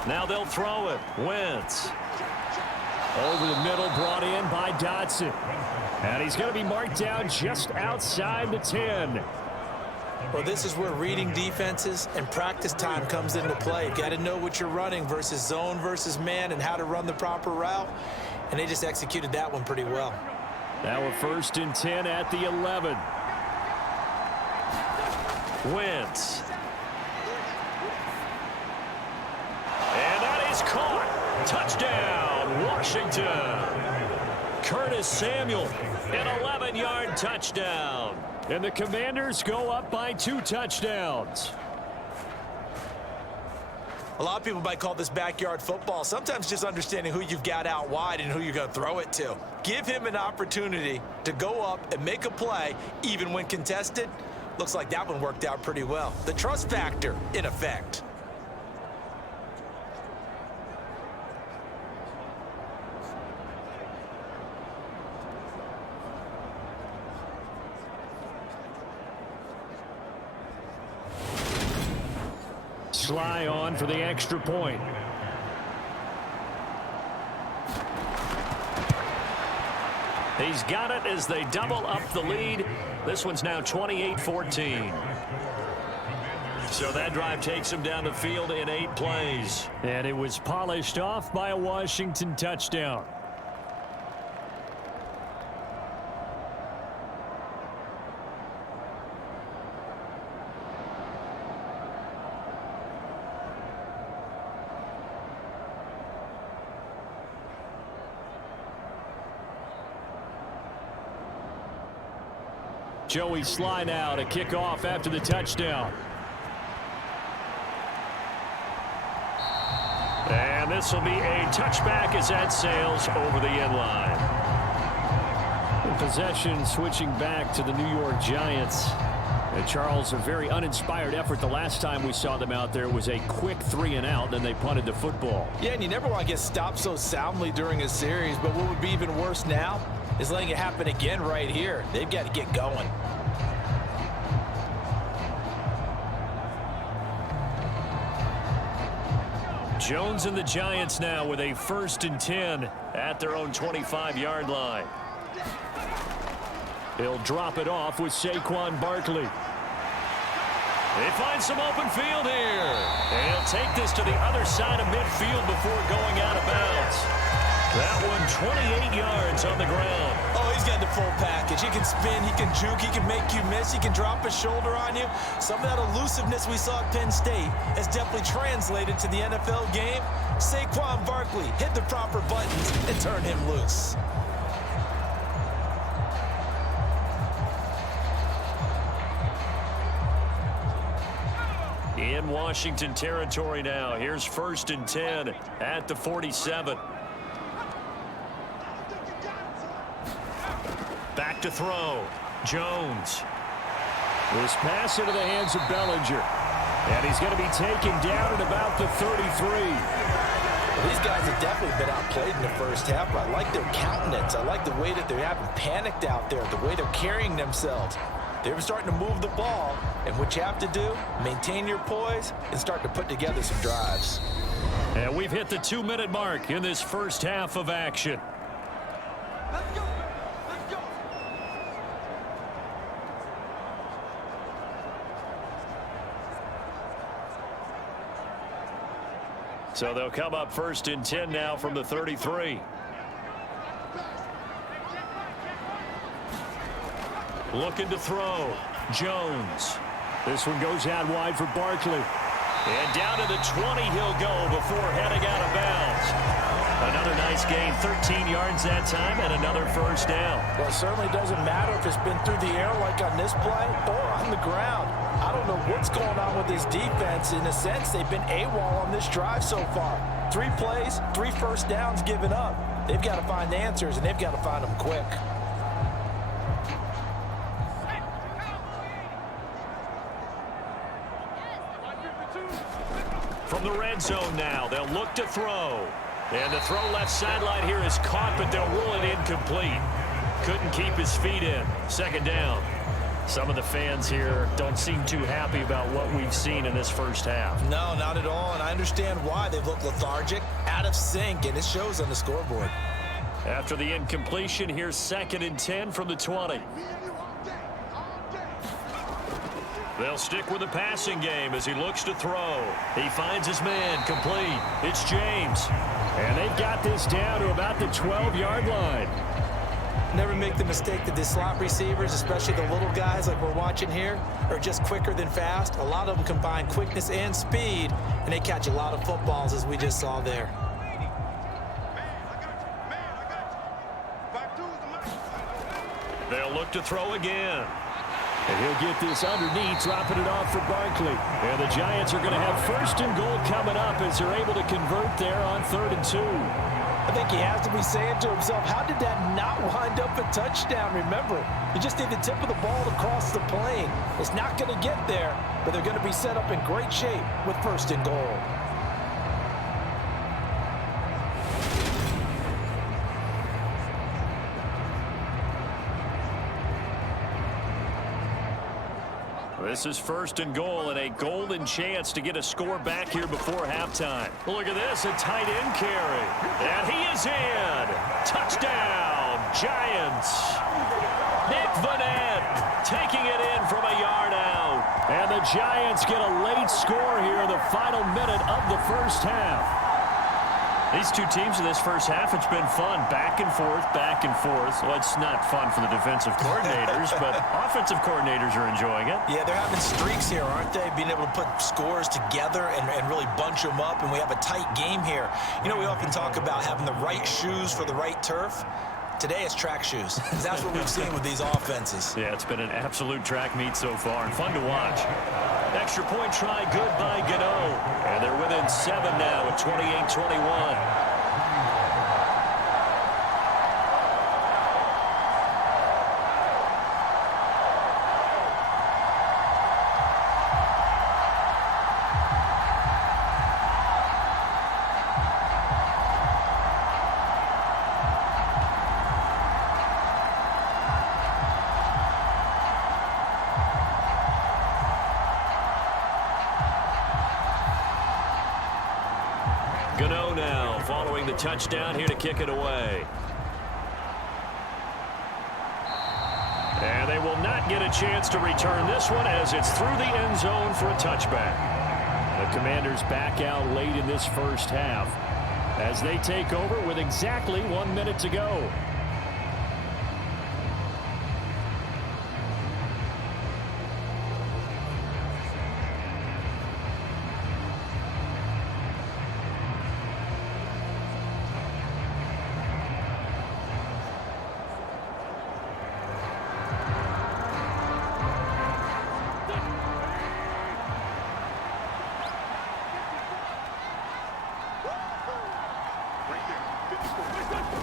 Now they'll throw it. Wentz. Over the middle, brought in by Dotson. And he's going to be marked down just outside the 10. Well, this is where reading defenses and practice time comes into play. You've got to know what you're running versus zone versus man and how to run the proper route. And they just executed that one pretty well. Now a 1st and 10 at the 11. Wentz. And that is caught. Touchdown, Washington. Curtis Samuel, an 11-yard touchdown. And the Commanders go up by 2 touchdowns. A lot of people might call this backyard football. Sometimes just understanding who you've got out wide and who you're going to throw it to. Give him an opportunity to go up and make a play, even when contested. Looks like that one worked out pretty well. The trust factor, in effect. Sly on for the extra point. He's got it as they double up the lead. This one's now 28-14. So that drive takes him down the field in 8 plays. And it was polished off by a Washington touchdown. Joey Sly now to kick off after the touchdown. And this will be a touchback as that sails over the end line. Possession switching back to the New York Giants. And Charles, a very uninspired effort the last time we saw them out there. It was a quick 3-and-out, then they punted the football. Yeah, and you never want to get stopped so soundly during a series, but what would be even worse now is letting it happen again right here. They've got to get going. Jones and the Giants now with a 1st and 10 at their own 25-yard line. He'll drop it off with Saquon Barkley. They find some open field here. And he'll take this to the other side of midfield before going out of bounds. That one 28 yards on the ground. Oh, he's got the full package. He can spin, he can juke, he can make you miss, he can drop a shoulder on you. Some of that elusiveness we saw at Penn State has definitely translated to the NFL game. Saquon Barkley hit the proper buttons and turn him loose. In Washington territory now. Here's 1st and 10 at the 47. Back to throw. Jones. This pass into the hands of Bellinger. And he's going to be taken down at about the 33. These guys have definitely been outplayed in the first half, but I like their countenance. I like the way that they haven't panicked out there, the way they're carrying themselves. They're starting to move the ball, and what you have to do, maintain your poise and start to put together some drives. And we've hit the 2-minute mark in this first half of action. Let's go. Let's go. So they'll come up 1st and 10 now from the 33. Looking to throw. Jones. This one goes out wide for Barkley. And down to the 20 he'll go before heading out of bounds. Another nice gain, 13 yards that time, and another 1st down. Well, it certainly doesn't matter if it's been through the air like on this play or on the ground. I don't know what's going on with this defense. In a sense, they've been AWOL on this drive so far. 3 plays, 3 first downs given up. They've got to find answers, and they've got to find them quick. From the red zone now, they'll look to throw. And the throw left sideline here is caught, but they'll rule it incomplete. Couldn't keep his feet in. 2nd down. Some of the fans here don't seem too happy about what we've seen in this first half. No, not at all, and I understand why. They've looked lethargic, out of sync, and it shows on the scoreboard. After the incompletion, here's 2nd and 10 from the 20. They'll stick with the passing game as he looks to throw. He finds his man complete. It's James. And they've got this down to about the 12-yard line. Never make the mistake that the slot receivers, especially the little guys like we're watching here, are just quicker than fast. A lot of them combine quickness and speed, and they catch a lot of footballs as we just saw there. They'll look to throw again. And he'll get this underneath, dropping it off for Barkley. And the Giants are going to have 1st and goal coming up as they're able to convert there on 3rd and 2. I think he has to be saying to himself, how did that not wind up a touchdown? Remember, you just need the tip of the ball to cross the plane. It's not going to get there, but they're going to be set up in great shape with 1st and goal. This is 1st and goal and a golden chance to get a score back here before halftime. Look at this, a tight end carry. And he is in. Touchdown, Giants. Nick Vanette taking it in from a yard out. And the Giants get a late score here in the final minute of the first half. These two teams in this first half, it's been fun. Back and forth, back and forth. Well, it's not fun for the defensive coordinators, but offensive coordinators are enjoying it. Yeah, they're having streaks here, aren't they? Being able to put scores together and really bunch them up, and we have a tight game here. You know, we often talk about having the right shoes for the right turf. Today it's track shoes. That's what we've seen with these offenses. Yeah, it's been an absolute track meet so far and fun to watch. Extra point try good by Gano. And they're within 7 now at 28-21. Gano now following the touchdown here to kick it away. And they will not get a chance to return this one as it's through the end zone for a touchback. The Commanders back out late in this first half as they take over with exactly 1 minute to go.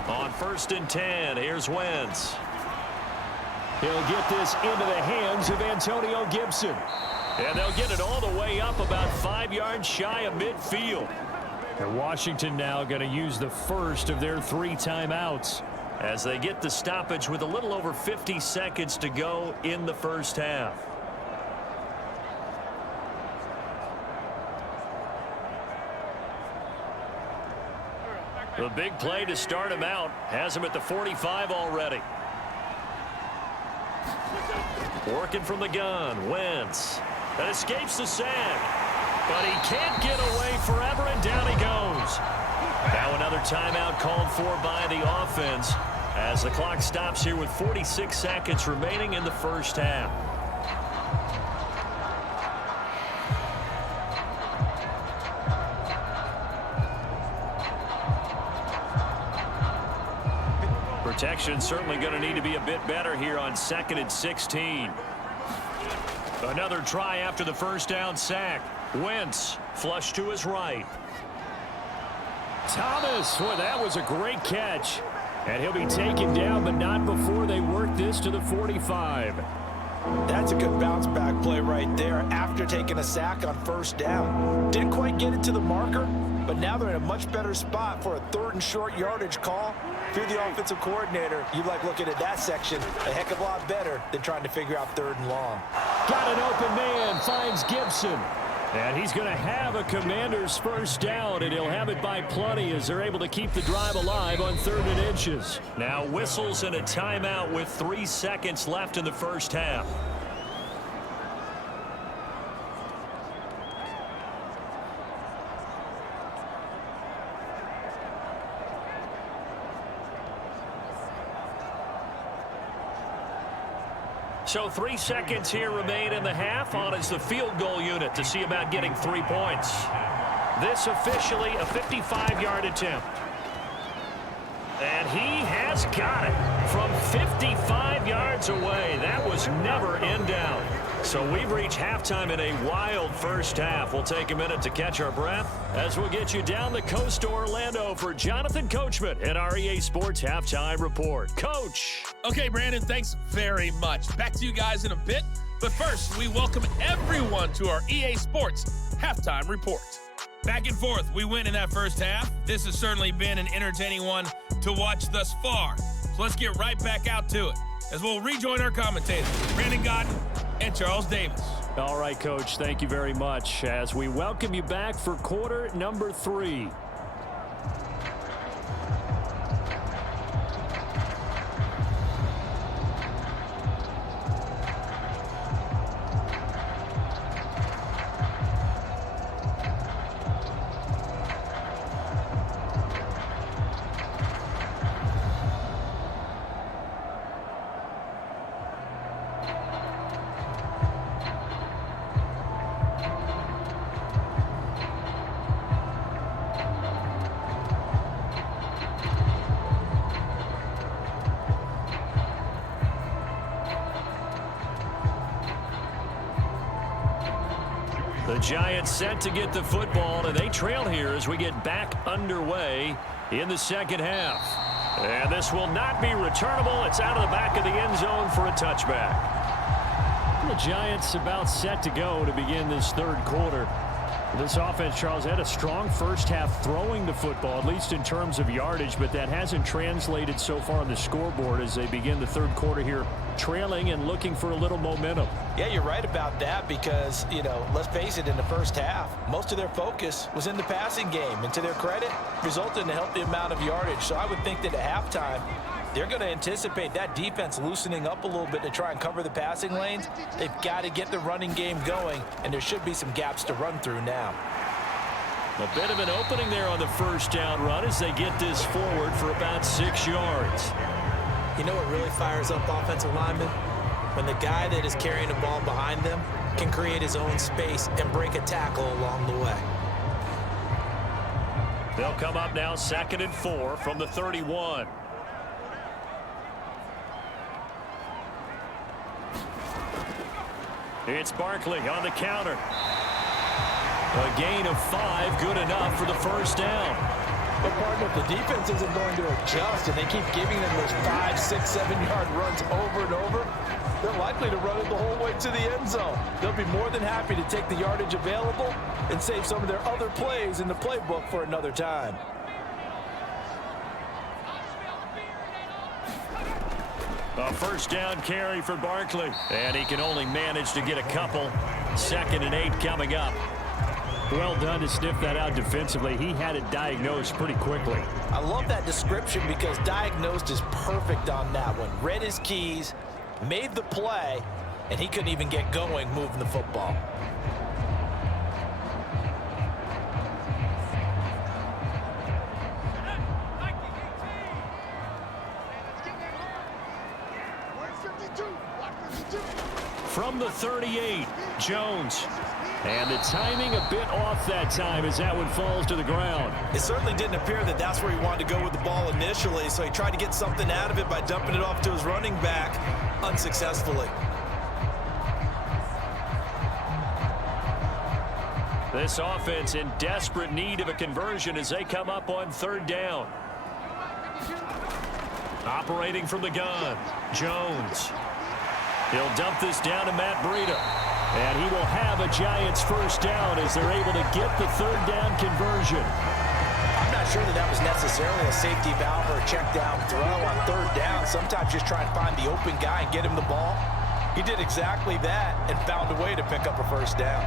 On 1st and 10, here's Wentz. He'll get this into the hands of Antonio Gibson. And they'll get it all the way up about 5 yards shy of midfield. And Washington now going to use the first of their 3 timeouts as they get the stoppage with a little over 50 seconds to go in the first half. The big play to start him out has him at the 45 already. Working from the gun, Wentz. That escapes the sack. But he can't get away forever, and down he goes. Now another timeout called for by the offense as the clock stops here with 46 seconds remaining in the first half. Protection certainly going to need to be a bit better here on 2nd and 16. Another try after the first down sack. Wentz flush to his right. Thomas, boy, that was a great catch. And he'll be taken down, but not before they work this to the 45. That's a good bounce back play right there after taking a sack on 1st down. Didn't quite get it to the marker, but now they're in a much better spot for a 3rd and short yardage call. If you're the offensive coordinator, you like looking at that section a heck of a lot better than trying to figure out 3rd and long. Got an open man, finds Gibson. And he's going to have a Commander's first down, and he'll have it by plenty as they're able to keep the drive alive on 3rd and inches. Now whistles and a timeout with 3 seconds left in the first half. So 3 seconds here remain in the half. On is the field goal unit to see about getting 3 points. This officially a 55-yard attempt. And he has got it from 55 yards away. That was never in doubt. So we've reached halftime in a wild first half. We'll take a minute to catch our breath as we'll get you down the coast to Orlando for Jonathan Coachman at our EA Sports Halftime Report. Coach. Okay, Brandon, thanks very much. Back to you guys in a bit. But first, we welcome everyone to our EA Sports Halftime Report. Back and forth, we win in that first half. This has certainly been an entertaining one to watch thus far. So let's get right back out to it as we'll rejoin our commentators, Brandon Godden and Charles Davis. All right, Coach, thank you very much as we welcome you back for quarter number 3. The Giants set to get the football, and they trail here as we get back underway in the second half. And this will not be returnable. It's out of the back of the end zone for a touchback. The Giants about set to go to begin this 3rd quarter. This offense, Charles, had a strong first half throwing the football, at least in terms of yardage, but that hasn't translated so far on the scoreboard as they begin the 3rd quarter here trailing and looking for a little momentum. Yeah, you're right about that because, let's face it, in the first half, most of their focus was in the passing game. And to their credit, resulted in a healthy amount of yardage. So I would think that at halftime, they're going to anticipate that defense loosening up a little bit to try and cover the passing lanes. They've got to get the running game going, and there should be some gaps to run through now. A bit of an opening there on the first down run as they get this forward for about 6 yards. You know what really fires up offensive linemen? When the guy that is carrying the ball behind them can create his own space and break a tackle along the way. They'll come up now 2nd and 4 from the 31. It's Barkley on the counter. A gain of 5, good enough for the first down. But partner, if the defense isn't going to adjust and they keep giving them those 5, 6, 7-yard runs over and over, they're likely to run it the whole way to the end zone. They'll be more than happy to take the yardage available and save some of their other plays in the playbook for another time. A first down carry for Barkley, and he can only manage to get a couple. 2nd and 8 coming up. Well done to sniff that out defensively. He had it diagnosed pretty quickly. I love that description because diagnosed is perfect on that one. Read his keys, made the play, and he couldn't even get going moving the football. From the 38, Jones. And the timing a bit off that time as that one falls to the ground. It certainly didn't appear that that's where he wanted to go with the ball initially, so he tried to get something out of it by dumping it off to his running back unsuccessfully. This offense in desperate need of a conversion as they come up on 3rd down. Operating from the gun, Jones. He'll dump this down to Matt Breida. And he will have a Giants first down as they're able to get the 3rd down conversion. I'm not sure that was necessarily a safety valve or a check down throw on 3rd down. Sometimes just try and find the open guy and get him the ball. He did exactly that and found a way to pick up a first down.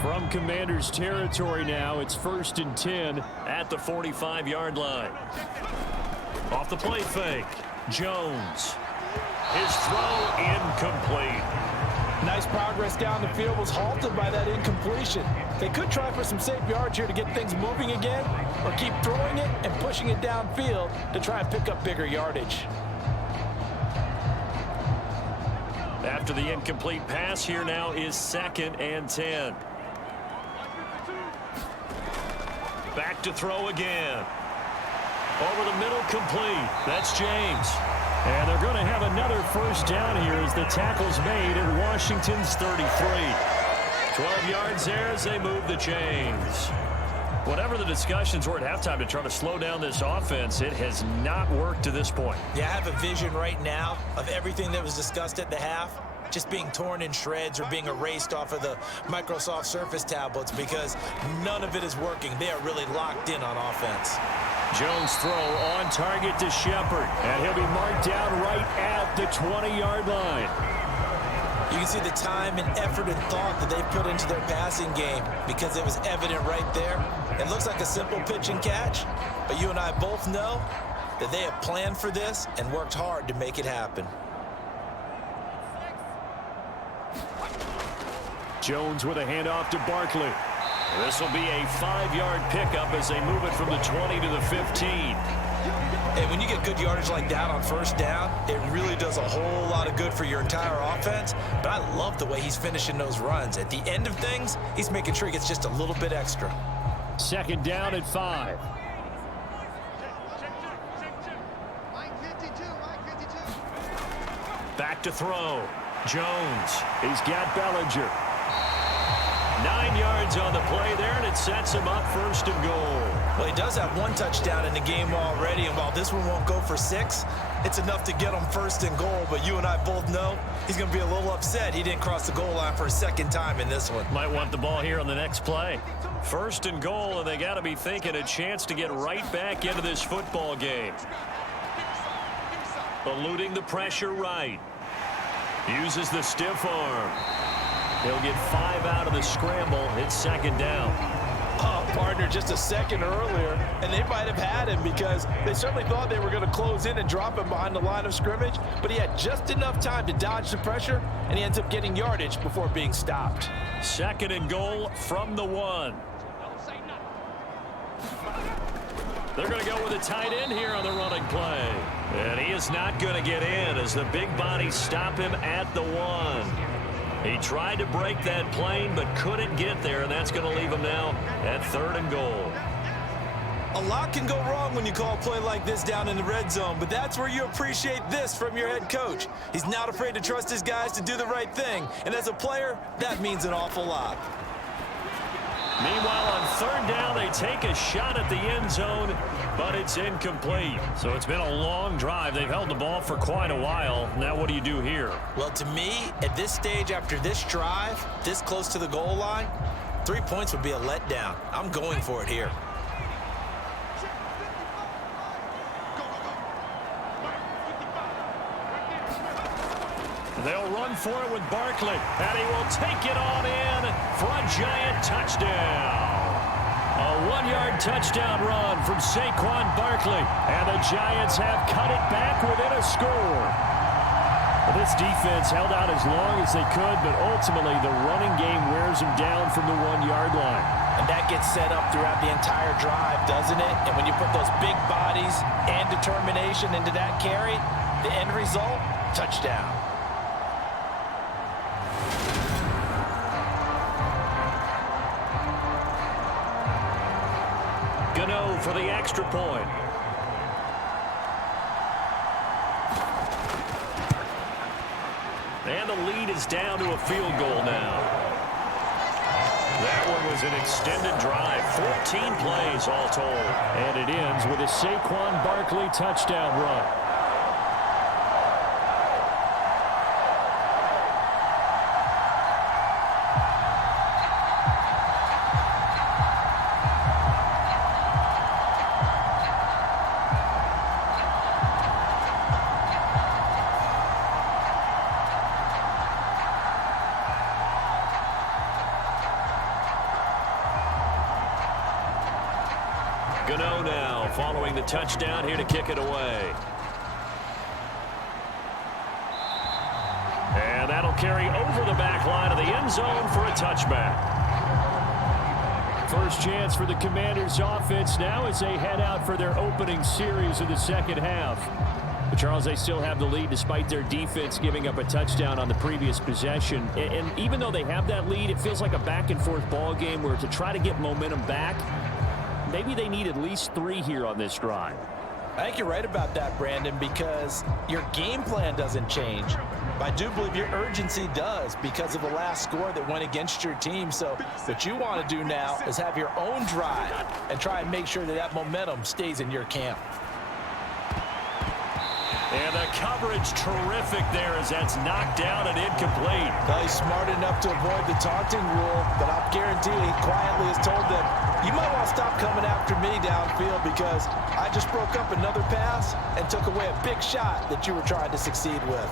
From Commanders territory now, it's 1st and 10 at the 45-yard line. Off the play fake, Jones. His throw incomplete. Nice progress down the field was halted by that incompletion. They could try for some safe yards here to get things moving again, or keep throwing it and pushing it downfield to try and pick up bigger yardage. After the incomplete pass, here now is 2nd and 10. Back to throw again. Over the middle, complete. That's James. And they're going to have another first down here as the tackle's made at Washington's 33. 12 yards there as they move the chains. Whatever the discussions were at halftime to try to slow down this offense, it has not worked to this point. Yeah, I have a vision right now of everything that was discussed at the half just being torn in shreds or being erased off of the Microsoft Surface tablets because none of it is working. They are really locked in on offense. Jones throw on target to Shepard, and he'll be marked down right at the 20-yard line. You can see the time and effort and thought that they put into their passing game because it was evident right there. It looks like a simple pitch and catch, but you and I both know that they have planned for this and worked hard to make it happen. Jones with a handoff to Barkley. This will be a 5-yard pickup as they move it from the 20 to the 15. And when you get good yardage like that on first down, it really does a whole lot of good for your entire offense. But I love the way he's finishing those runs. At the end of things, he's making sure he gets just a little bit extra. 2nd down at 5. Back to throw. Jones. He's got Bellinger. 9 yards on the play there, and it sets him up 1st and goal. Well, he does have 1 touchdown in the game already, and while this one won't go for 6, it's enough to get him 1st and goal. But you and I both know he's going to be a little upset he didn't cross the goal line for a 2nd time in this one. Might want the ball here on the next play. 1st and goal, and they got to be thinking a chance to get right back into this football game. Eluding the pressure right. Uses the stiff arm. He'll get 5 out of the scramble. It's 2nd down. Oh, partner, just a second earlier, and they might have had him because they certainly thought they were going to close in and drop him behind the line of scrimmage, but he had just enough time to dodge the pressure, and he ends up getting yardage before being stopped. 2nd and goal from the 1. They're going to go with a tight end here on the running play. And he is not going to get in as the big bodies stop him at the 1. He tried to break that plane but couldn't get there, and that's going to leave him now at 3rd and goal. A lot can go wrong when you call a play like this down in the red zone, but that's where you appreciate this from your head coach. He's not afraid to trust his guys to do the right thing, and as a player, that means an awful lot. Meanwhile, on 3rd down, they take a shot at the end zone, but it's incomplete. So it's been a long drive. They've held the ball for quite a while. Now what do you do here? Well, to me, at this stage after this drive, this close to the goal line, 3 points would be a letdown. I'm going for it here. They'll run for it with Barkley, and he will take it on in for a Giant touchdown. A 1-yard touchdown run from Saquon Barkley, and the Giants have cut it back within a score. This defense held out as long as they could, but ultimately the running game wears them down from the 1-yard line. And that gets set up throughout the entire drive, doesn't it? And when you put those big bodies and determination into that carry, the end result, touchdown. Gano for the extra point. And the lead is down to a field goal now. That one was an extended drive. 14 plays all told. And it ends with a Saquon Barkley touchdown run. Gano now following the touchdown here to kick it away. And that'll carry over the back line of the end zone for a touchback. First chance for the Commanders offense now as they head out for their opening series of the 2nd half. But Charles, they still have the lead despite their defense giving up a touchdown on the previous possession. And even though they have that lead, it feels like a back-and-forth ball game where to try to get momentum back, maybe they need at least 3 here on this drive. I think you're right about that, Brandon, because your game plan doesn't change. But I do believe your urgency does because of the last score that went against your team. So what you want to do now is have your own drive and try and make sure that that momentum stays in your camp. And the coverage terrific there as that's knocked down and incomplete. Well, he's smart enough to avoid the taunting rule, but I'll guarantee he quietly has told them, you might want to stop coming after me downfield because I just broke up another pass and took away a big shot that you were trying to succeed with.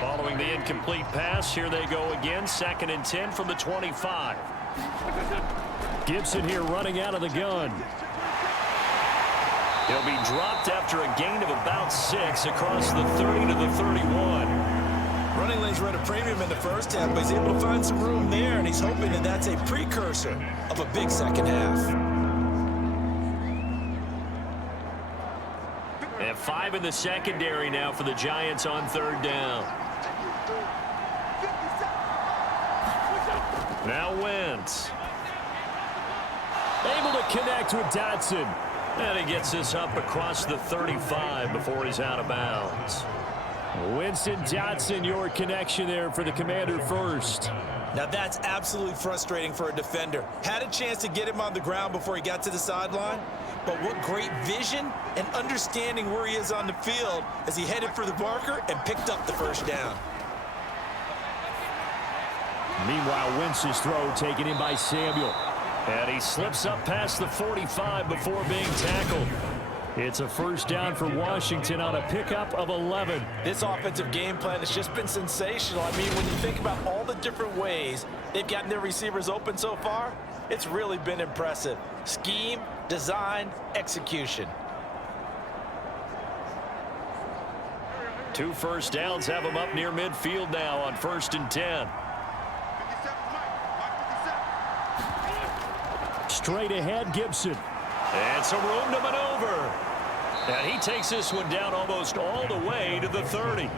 Following the incomplete pass, here they go again. 2nd and 10 from the 25. Gibson here running out of the gun. He'll be dropped after a gain of about 6 across the 30 to the 31. Running lanes were at a premium in the first half, but he's able to find some room there, and he's hoping that that's a precursor of a big second half. And 5 in the secondary now for the Giants on 3rd down. Now Wentz. Able to connect with Dotson. And he gets this up across the 35 before he's out of bounds. Winston Dotson, your connection there for the Commander first. Now that's absolutely frustrating for a defender. Had a chance to get him on the ground before he got to the sideline, but what great vision and understanding where he is on the field as he headed for the marker and picked up the first down. Meanwhile, Wentz's throw taken in by Samuel. And he slips up past the 45 before being tackled. It's a first down for Washington on a pickup of 11. This offensive game plan has just been sensational. I mean, when you think about all the different ways they've gotten their receivers open so far, it's really been impressive. Scheme, design, execution. 2 first downs have them up near midfield now on 1st and 10. Straight ahead, Gibson. And some room to maneuver. And he takes this one down almost all the way to the 30.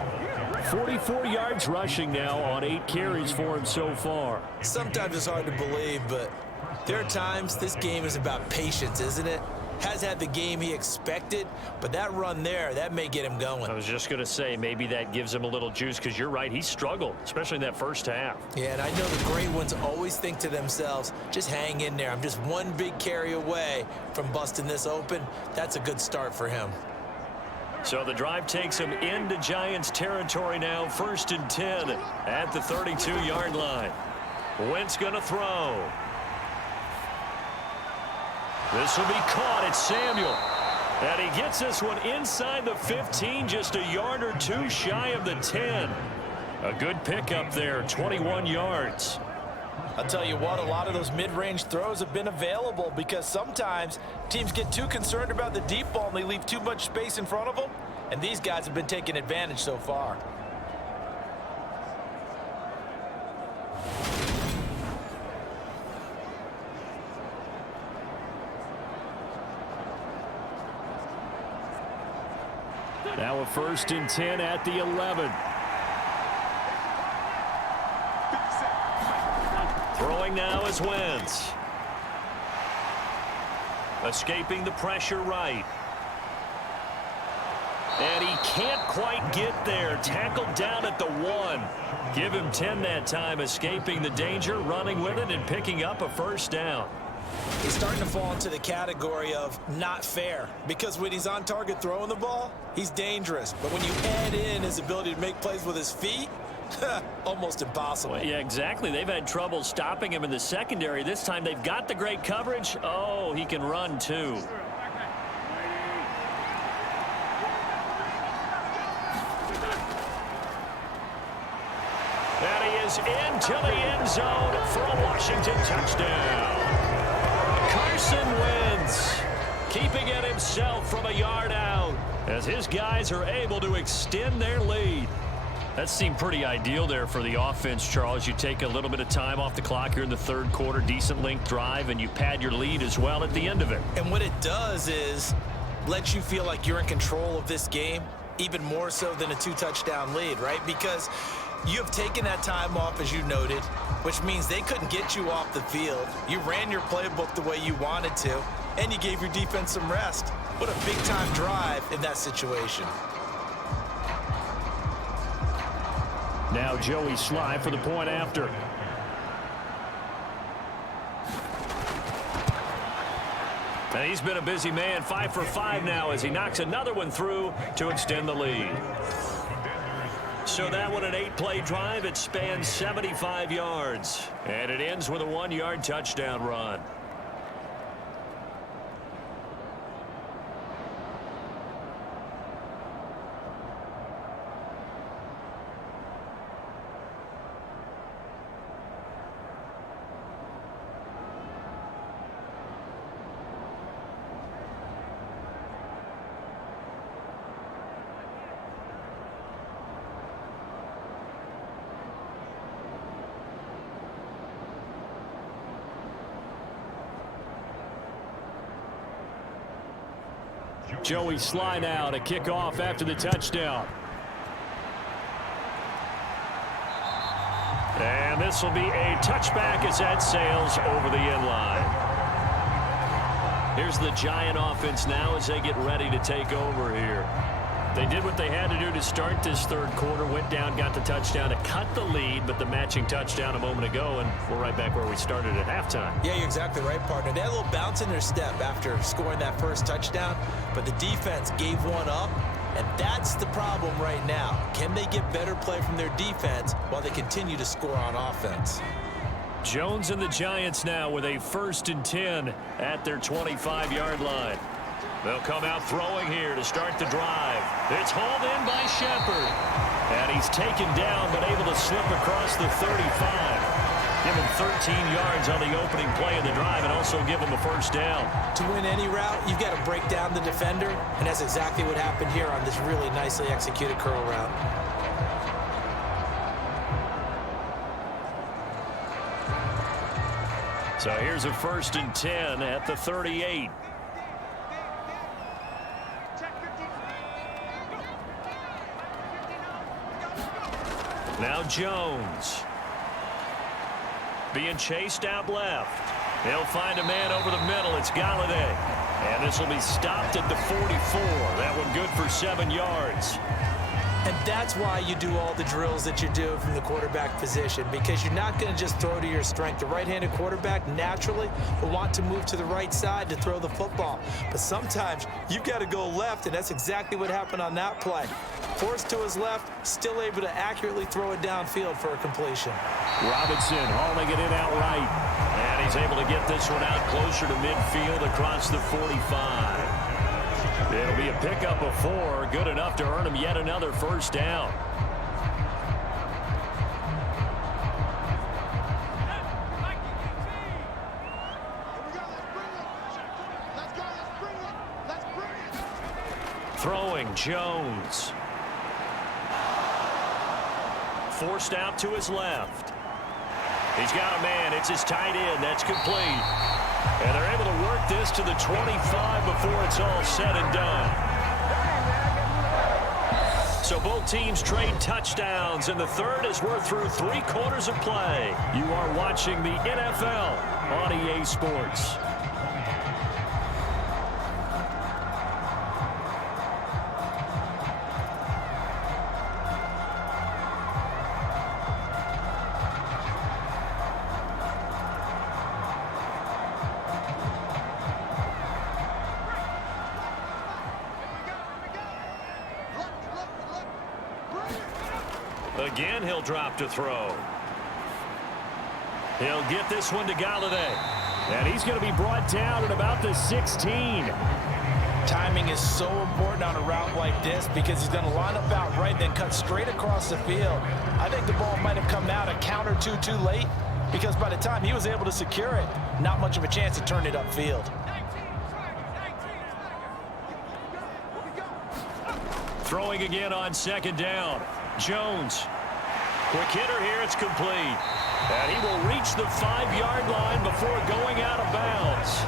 44 yards rushing now on 8 carries for him so far. Sometimes it's hard to believe, but there are times this game is about patience, isn't it? Has had the game he expected, but that run there, that may get him going. I was just going to say, maybe that gives him a little juice, because you're right, he struggled, especially in that first half. Yeah, and I know the great ones always think to themselves, just hang in there. I'm just one big carry away from busting this open. That's a good start for him. So the drive takes him into Giants territory now, 1st and 10 at the 32-yard line. Wentz going to throw. This will be caught. It's Samuel. And he gets this one inside the 15, just a yard or 2 shy of the 10. A good pickup there, 21 yards. I'll tell you what, a lot of those mid-range throws have been available because sometimes teams get too concerned about the deep ball and they leave too much space in front of them. And these guys have been taking advantage so far. Now a 1st and 10 at the 11. Throwing now is Wentz. Escaping the pressure right. And he can't quite get there. Tackled down at the 1. Give him 10 that time, escaping the danger, running with it, and picking up a first down. He's starting to fall into the category of not fair, because when he's on target throwing the ball, he's dangerous. But when you add in his ability to make plays with his feet, almost impossible. Well, yeah, exactly. They've had trouble stopping him in the secondary. This time they've got the great coverage. Oh, he can run too. And he is into the end zone for a Washington touchdown. Carson Wentz keeping it himself from a yard out as his guys are able to extend their lead. That seemed pretty ideal there for the offense, Charles. You take a little bit of time off the clock here in the 3rd quarter, decent length drive, and you pad your lead as well at the end of it. And what it does is let you feel like you're in control of this game, even more so than a 2-touchdown lead, right? Because you have taken that time off, as you noted, which means they couldn't get you off the field. You ran your playbook the way you wanted to, and you gave your defense some rest. What a big-time drive in that situation. Now Joey Sly for the point after. And he's been a busy man, 5 for 5 now as he knocks another one through to extend the lead. So that one, an 8-play drive. It spans 75 yards. And it ends with a 1-yard touchdown run. Joey Sly now to kick off after the touchdown. And this will be a touchback as that sails over the end line. Here's the Giant offense now as they get ready to take over here. They did what they had to do to start this third quarter, went down, got the touchdown to cut the lead, but the matching touchdown a moment ago, and we're right back where we started at halftime. Yeah, you're exactly right, partner. They had a little bounce in their step after scoring that first touchdown, but the defense gave one up, and that's the problem right now. Can they get better play from their defense while they continue to score on offense? Jones and the Giants now with a 1st and 10 at their 25-yard line. They'll come out throwing here to start the drive. It's hauled in by Shepard. And he's taken down but able to slip across the 35. Give him 13 yards on the opening play of the drive and also give him a first down. To win any route, you've got to break down the defender, and that's exactly what happened here on this really nicely executed curl route. So here's a 1st and 10 at the 38. Now Jones. Being chased out left. They'll find a man over the middle. It's Galladay. And this will be stopped at the 44. That one good for 7 yards. And that's why you do all the drills that you do from the quarterback position, because you're not going to just throw to your strength. The right-handed quarterback naturally will want to move to the right side to throw the football. But sometimes you've got to go left, and that's exactly what happened on that play. Forced to his left, still able to accurately throw it downfield for a completion. Robinson hauling it in outright. And he's able to get this one out closer to midfield across the 45. It'll be a pickup of 4, good enough to earn him yet another first down. Throwing Jones. Forced out to his left. He's got a man. It's his tight end. That's complete. And they're able to work this to the 25 before it's all said and done. So both teams trade touchdowns, and the third as we're through 3 quarters of play. You are watching the NFL on EA Sports. Again, he'll drop to throw. He'll get this one to Galladay. And he's going to be brought down at about the 16. Timing is so important on a route like this because he's going to line up out right, then cut straight across the field. I think the ball might have come out a count or two too late because by the time he was able to secure it, not much of a chance to turn it upfield. Throwing again on 2nd down. Jones. Quick hitter here. It's complete. And he will reach the 5-yard line before going out of bounds.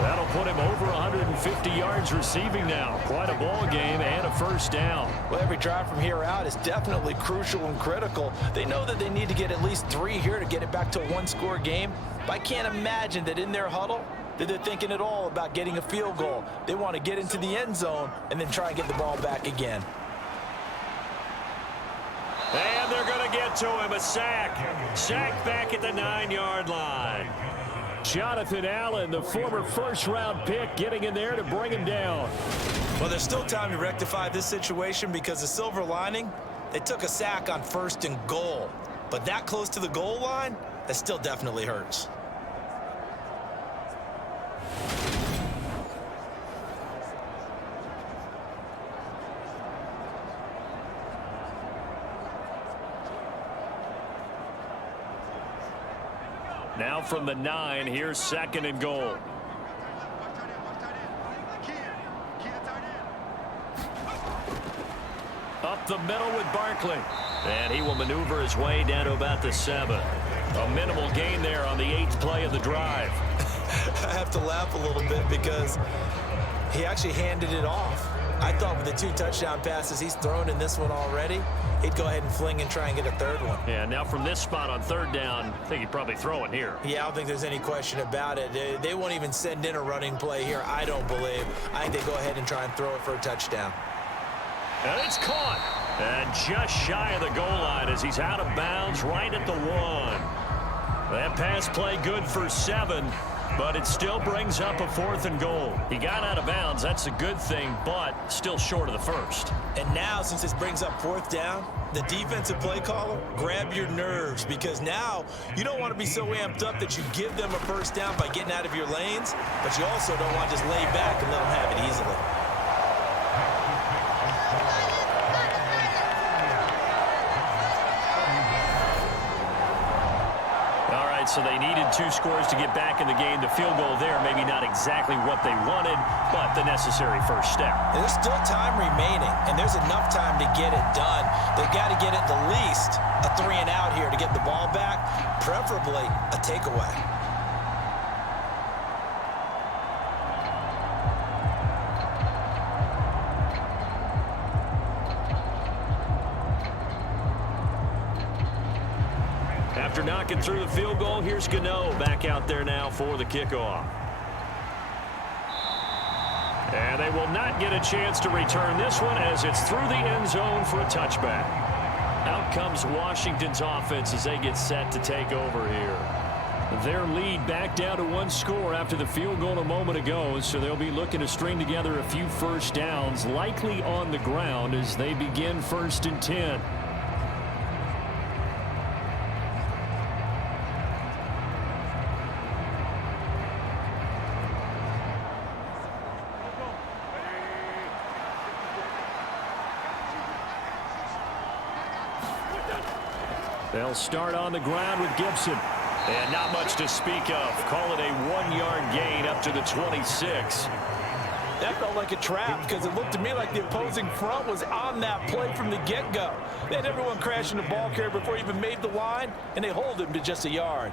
That'll put him over 150 yards receiving now. Quite a ball game and a first down. Well, every drive from here out is definitely crucial and critical. They know that they need to get at least 3 here to get it back to a 1-score game. But I can't imagine that in their huddle that they're thinking at all about getting a field goal. They want to get into the end zone and then try and get the ball back again. And they're going to get to him. A sack. Sack back at the 9-yard line. Jonathan Allen, the former first-round pick, getting in there to bring him down. Well, there's still time to rectify this situation because the silver lining, they took a sack on 1st and goal. But that close to the goal line, that still definitely hurts. Now from the 9, here's 2nd and goal. Up the middle with Barkley. And he will maneuver his way down to about the 7. A minimal gain there on the 8th play of the drive. I have to laugh a little bit because he actually handed it off. I thought with the 2 touchdown passes he's thrown in this one already, he'd go ahead and fling and try and get a third one. Yeah, now from this spot on 3rd down, I think he'd probably throw it here. Yeah, I don't think there's any question about it. They won't even send in a running play here, I don't believe. I think they go ahead and try and throw it for a touchdown. And it's caught. And just shy of the goal line as he's out of bounds right at the 1. That pass play good for 7, but it still brings up a 4th and goal. He got out of bounds. That's a good thing, but still short of the 1st. And now, since this brings up 4th down, the defensive play caller, grab your nerves, because now you don't want to be so amped up that you give them a 1st down by getting out of your lanes, but you also don't want to just lay back and let them have it easily. So they needed 2 scores to get back in the game. The field goal there, maybe not exactly what they wanted, but the necessary first step. There's still time remaining, and there's enough time to get it done. They've got to get at the least a 3 and out here to get the ball back, preferably a takeaway. After knocking through the field goal, here's Gano back out there now for the kickoff. And they will not get a chance to return this one as it's through the end zone for a touchback. Out comes Washington's offense as they get set to take over here. Their lead back down to 1 score after the field goal a moment ago, so they'll be looking to string together a few first downs, likely on the ground as they begin 1st and 10. They'll start on the ground with Gibson. And not much to speak of. Call it a 1-yard gain up to the 26. That felt like a trap because it looked to me like the opposing front was on that play from the get-go. They had everyone crashing the ball carrier before he even made the line, and they hold him to just a yard.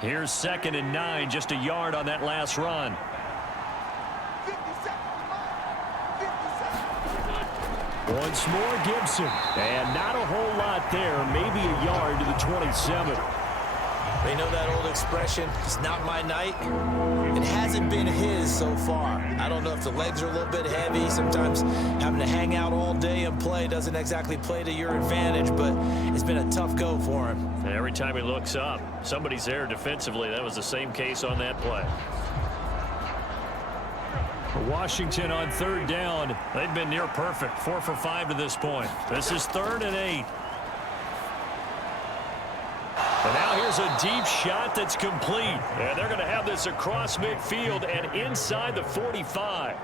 Here's 2nd and 9, just a yard on that last run. Once more, Gibson. And not a whole lot there. Maybe a yard to the 27. They know that old expression, it's not my night. It hasn't been his so far. I don't know if the legs are a little bit heavy. Sometimes having to hang out all day and play doesn't exactly play to your advantage, but it's been a tough go for him. And every time he looks up, somebody's there defensively. That was the same case on that play. Washington on 3rd down. They've been near perfect. 4 for 5 to this point. This is 3rd and 8. And now here's a deep shot that's complete. And they're going to have this across midfield and inside the 45.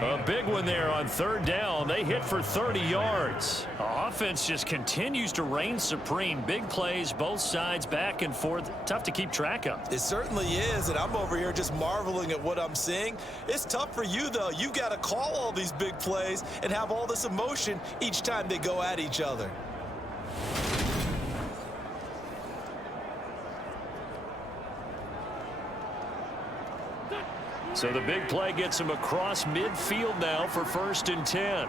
A big one there on 3rd down. They hit for 30 yards. Offense just continues to reign supreme. Big plays, both sides, back and forth. Tough to keep track of. It certainly is, and I'm over here just marveling at what I'm seeing. It's tough for you, though. You got to call all these big plays and have all this emotion each time they go at each other. So the big play gets him across midfield now for 1st and 10.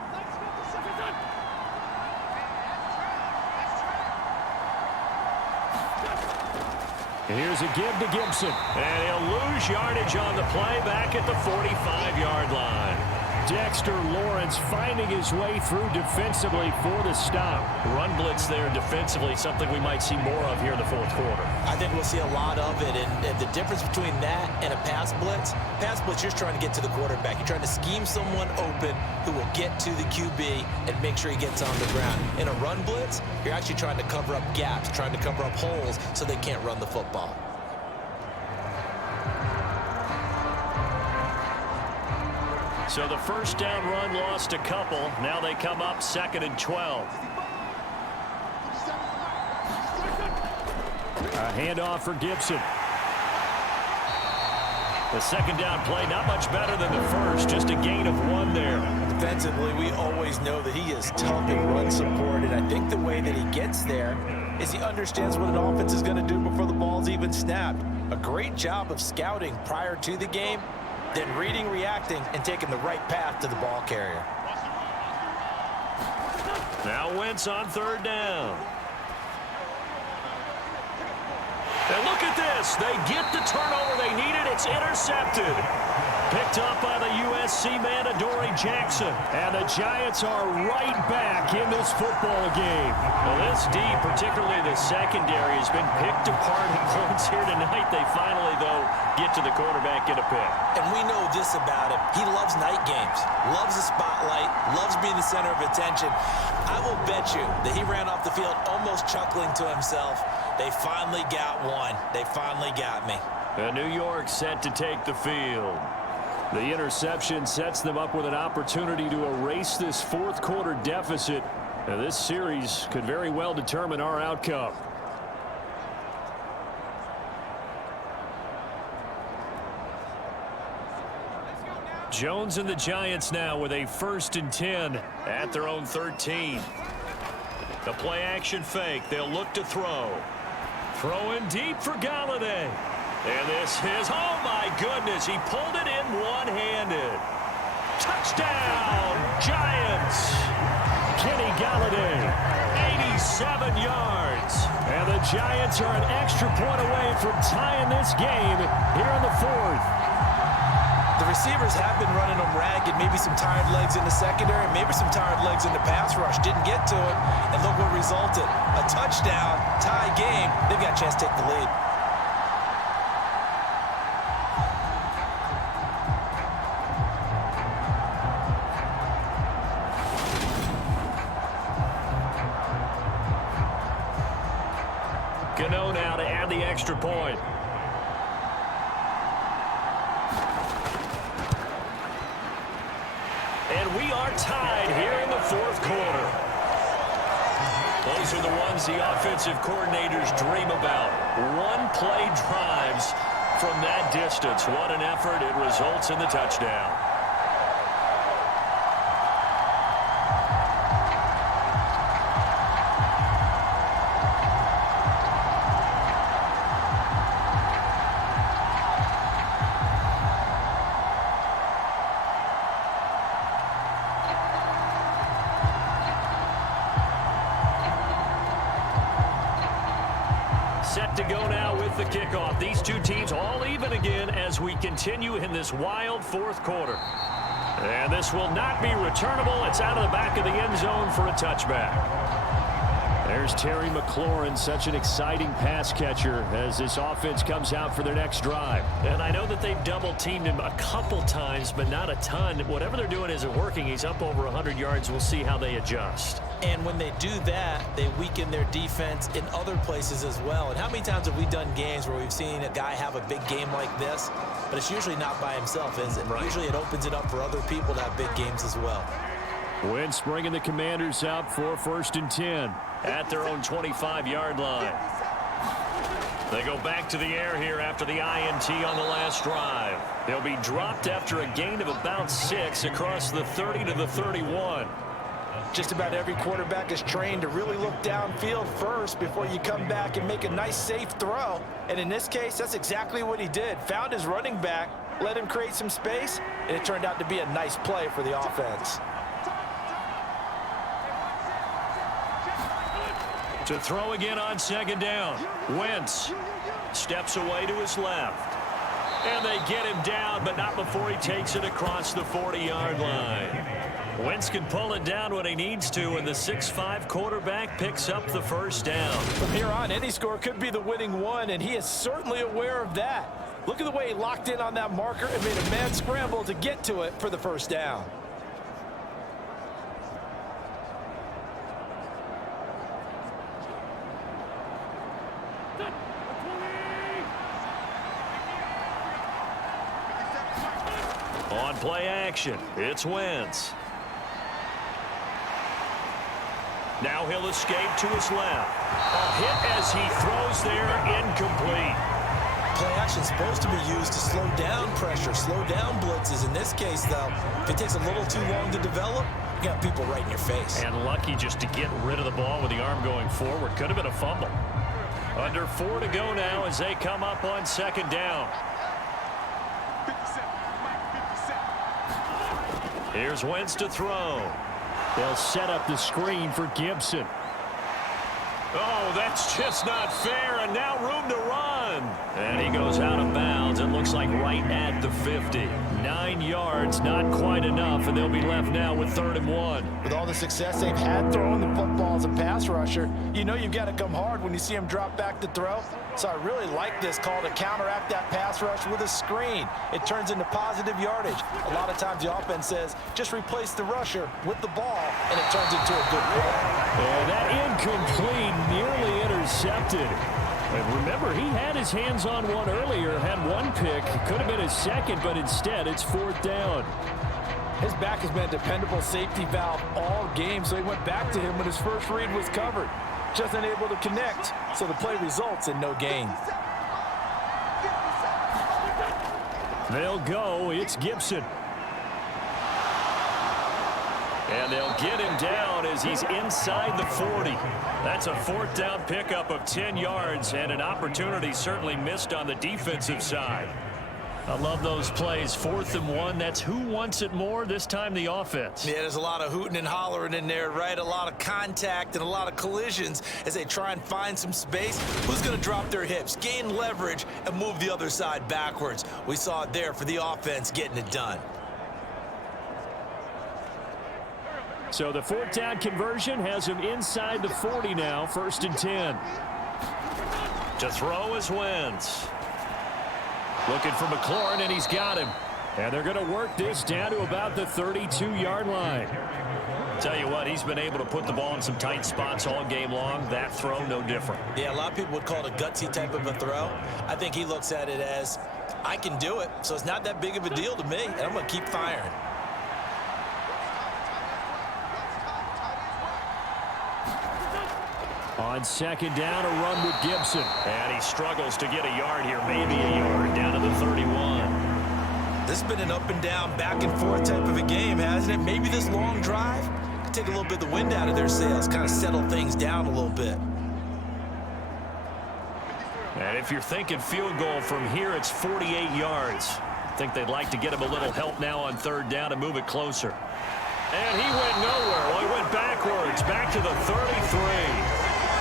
Here's a give to Gibson. And he'll lose yardage on the play back at the 45-yard line. Dexter Lawrence finding his way through defensively for the stop. Run blitz there defensively, something we might see more of here in the 4th quarter. I think we'll see a lot of it, and the difference between that and a pass blitz, you're trying to get to the quarterback. You're trying to scheme someone open who will get to the QB and make sure he gets on the ground. In a run blitz, you're actually trying to cover up gaps, trying to cover up holes so they can't run the football. So the 1st down run lost a couple. Now they come up 2nd and 12. A handoff for Gibson. The 2nd down play not much better than the first, just a gain of 1 there. Defensively, we always know that he is tough in run support, and I think the way that he gets there is he understands what an offense is going to do before the ball's even snapped. A great job of scouting prior to the game. then reading, reacting, and taking the right path to the ball carrier. Now Wentz on third down. And look at this. They get the turnover they needed. It's intercepted. Picked up by the USC man, Adoree Jackson. And the Giants are right back in this football game. Well, this D, particularly the secondary, has been picked apart in points here tonight. They finally, though, get to the quarterback in a pick. And we know this about him. He loves night games, loves the spotlight, loves being the center of attention. I will bet you that he ran off the field almost chuckling to himself. They finally got one. They finally got me. And New York set to take the field. The interception sets them up with an opportunity to erase this fourth quarter deficit. And this series could very well determine our outcome. Jones and the Giants now with a 1st and 10 at their own 13. The play action fake. They'll look to throw. Throwing deep for Galladay. And this is, oh my goodness, he pulled it in one-handed. Touchdown, Giants. Kenny Galladay, 87 yards. And the Giants are an extra point away from tying this game here in the fourth. The receivers have been running them ragged. Maybe some tired legs in the secondary, maybe some tired legs in the pass rush. Didn't get to it, and look what resulted. A touchdown, tie game. They've got a chance to take the lead. Gano now to add the extra point. And we are tied here in the fourth quarter. Those are the ones the offensive coordinators dream about. One-play drives from that distance. What an effort. It results in the touchdown. Set to go now with the kickoff. These two teams all even again as we continue in this wild fourth quarter. And this will not be returnable. It's out of the back of the end zone for a touchback. There's Terry McLaurin, such an exciting pass catcher as this offense comes out for their next drive. And I know that they've double-teamed him a couple times, but not a ton. Whatever they're doing isn't working. He's up over 100 yards. We'll see how they adjust. And when they do that, they weaken their defense in other places as well. And how many times have we done games where we've seen a guy have a big game like this, but it's usually not by himself, is it? Right. Usually it opens it up for other people to have big games as well. Wentz bringing the Commanders out for 1st and 10 at their own 25-yard line. They go back to the air here after the INT on the last drive. They'll be dropped after a gain of about 6 across the 30 to the 31. Just about every quarterback is trained to really look downfield first before you come back and make a nice, safe throw. And in this case, that's exactly what he did. Found his running back, let him create some space, and it turned out to be a nice play for the offense. To throw again on 2nd down. Wentz steps away to his left. And they get him down, but not before he takes it across the 40-yard line. Wentz can pull it down when he needs to, and the 6'5" quarterback picks up the 1st down. From here on, any score could be the winning one, and he is certainly aware of that. Look at the way he locked in on that marker and made a mad scramble to get to it for the 1st down. On play action, it's Wentz. Now he'll escape to his left. A hit as he throws there, incomplete. Play action is supposed to be used to slow down pressure, slow down blitzes. In this case, though, if it takes a little too long to develop, you got people right in your face. And lucky just to get rid of the ball with the arm going forward. Could have been a fumble. Under 4 to go now as they come up on 2nd down. Here's Wentz to throw. They'll set up the screen for Gibson. Oh, that's just not fair, and now room to run. And he goes out of bounds. It looks like right at the 50. 9 yards, not quite enough, and they'll be left now with 3rd and 1. With all the success they've had throwing the football as a pass rusher, you know you've got to come hard when you see him drop back to throw. So I really like this call to counteract that pass rush with a screen. It turns into positive yardage. A lot of times the offense says, just replace the rusher with the ball, and it turns into a good play. And that incomplete, nearly intercepted. And remember, he had his hands on one earlier, had one pick. Could have been his second, but instead it's 4th down. His back has been a dependable safety valve all game, so he went back to him when his first read was covered. Just unable to connect, so the play results in no gain. They'll go. It's Gibson. And they'll get him down as he's inside the 40. That's a 4th down pickup of 10 yards and an opportunity certainly missed on the defensive side. I love those plays. 4th and 1. That's who wants it more, this time the offense. Yeah, there's a lot of hooting and hollering in there, right? A lot of contact and a lot of collisions as they try and find some space. Who's going to drop their hips, gain leverage, and move the other side backwards? We saw it there for the offense getting it done. So the 4th down conversion has him inside the 40 now, 1st and 10. To throw is Wentz. Looking for McLaurin, and he's got him. And they're going to work this down to about the 32-yard line. Tell you what, he's been able to put the ball in some tight spots all game long. That throw, no different. Yeah, a lot of people would call it a gutsy type of a throw. I think he looks at it as, I can do it, so it's not that big of a deal to me, and I'm going to keep firing. On 2nd down, a run with Gibson. And he struggles to get a yard here, maybe a yard, down to the 31. This has been an up and down, back and forth type of a game, hasn't it? Maybe this long drive could take a little bit of the wind out of their sails, kind of settle things down a little bit. And if you're thinking field goal from here, it's 48 yards. I think they'd like to get him a little help now on 3rd down and move it closer. And he went nowhere. Well, he went backwards, back to the 33.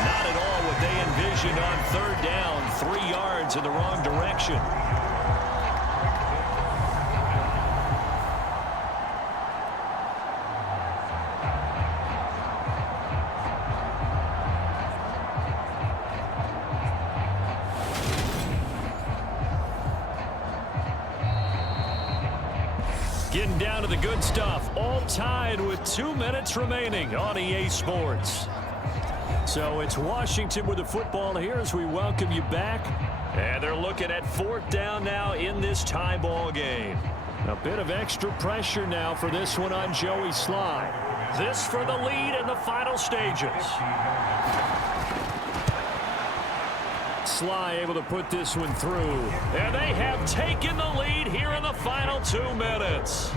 Not at all what they envisioned on 3rd down. 3 yards in the wrong direction. Getting down to the good stuff. All tied with 2 minutes remaining on EA Sports. So it's Washington with the football here as we welcome you back. And they're looking at 4th down now in this tie ball game. A bit of extra pressure now for this one on Joey Sly. This for the lead in the final stages. Sly able to put this one through. And they have taken the lead here in the final 2 minutes.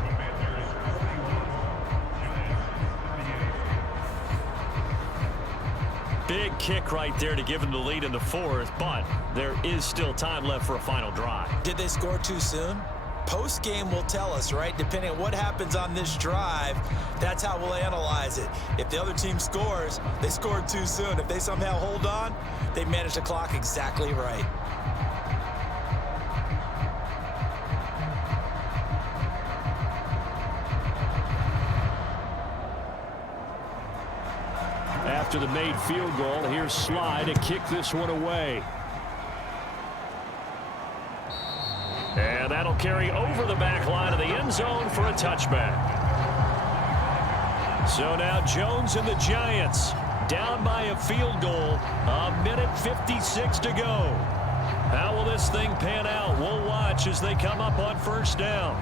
Big kick right there to give them the lead in the 4th, but there is still time left for a final drive. Did they score too soon? Post-game will tell us, right? Depending on what happens on this drive, that's how we'll analyze it. If the other team scores, they scored too soon. If they somehow hold on, they managed the clock exactly right. After the made field goal, here's Sly to kick this one away. And that'll carry over the back line of the end zone for a touchback. So now Jones and the Giants down by a field goal. 1:56 to go. How will this thing pan out? We'll watch as they come up on 1st down.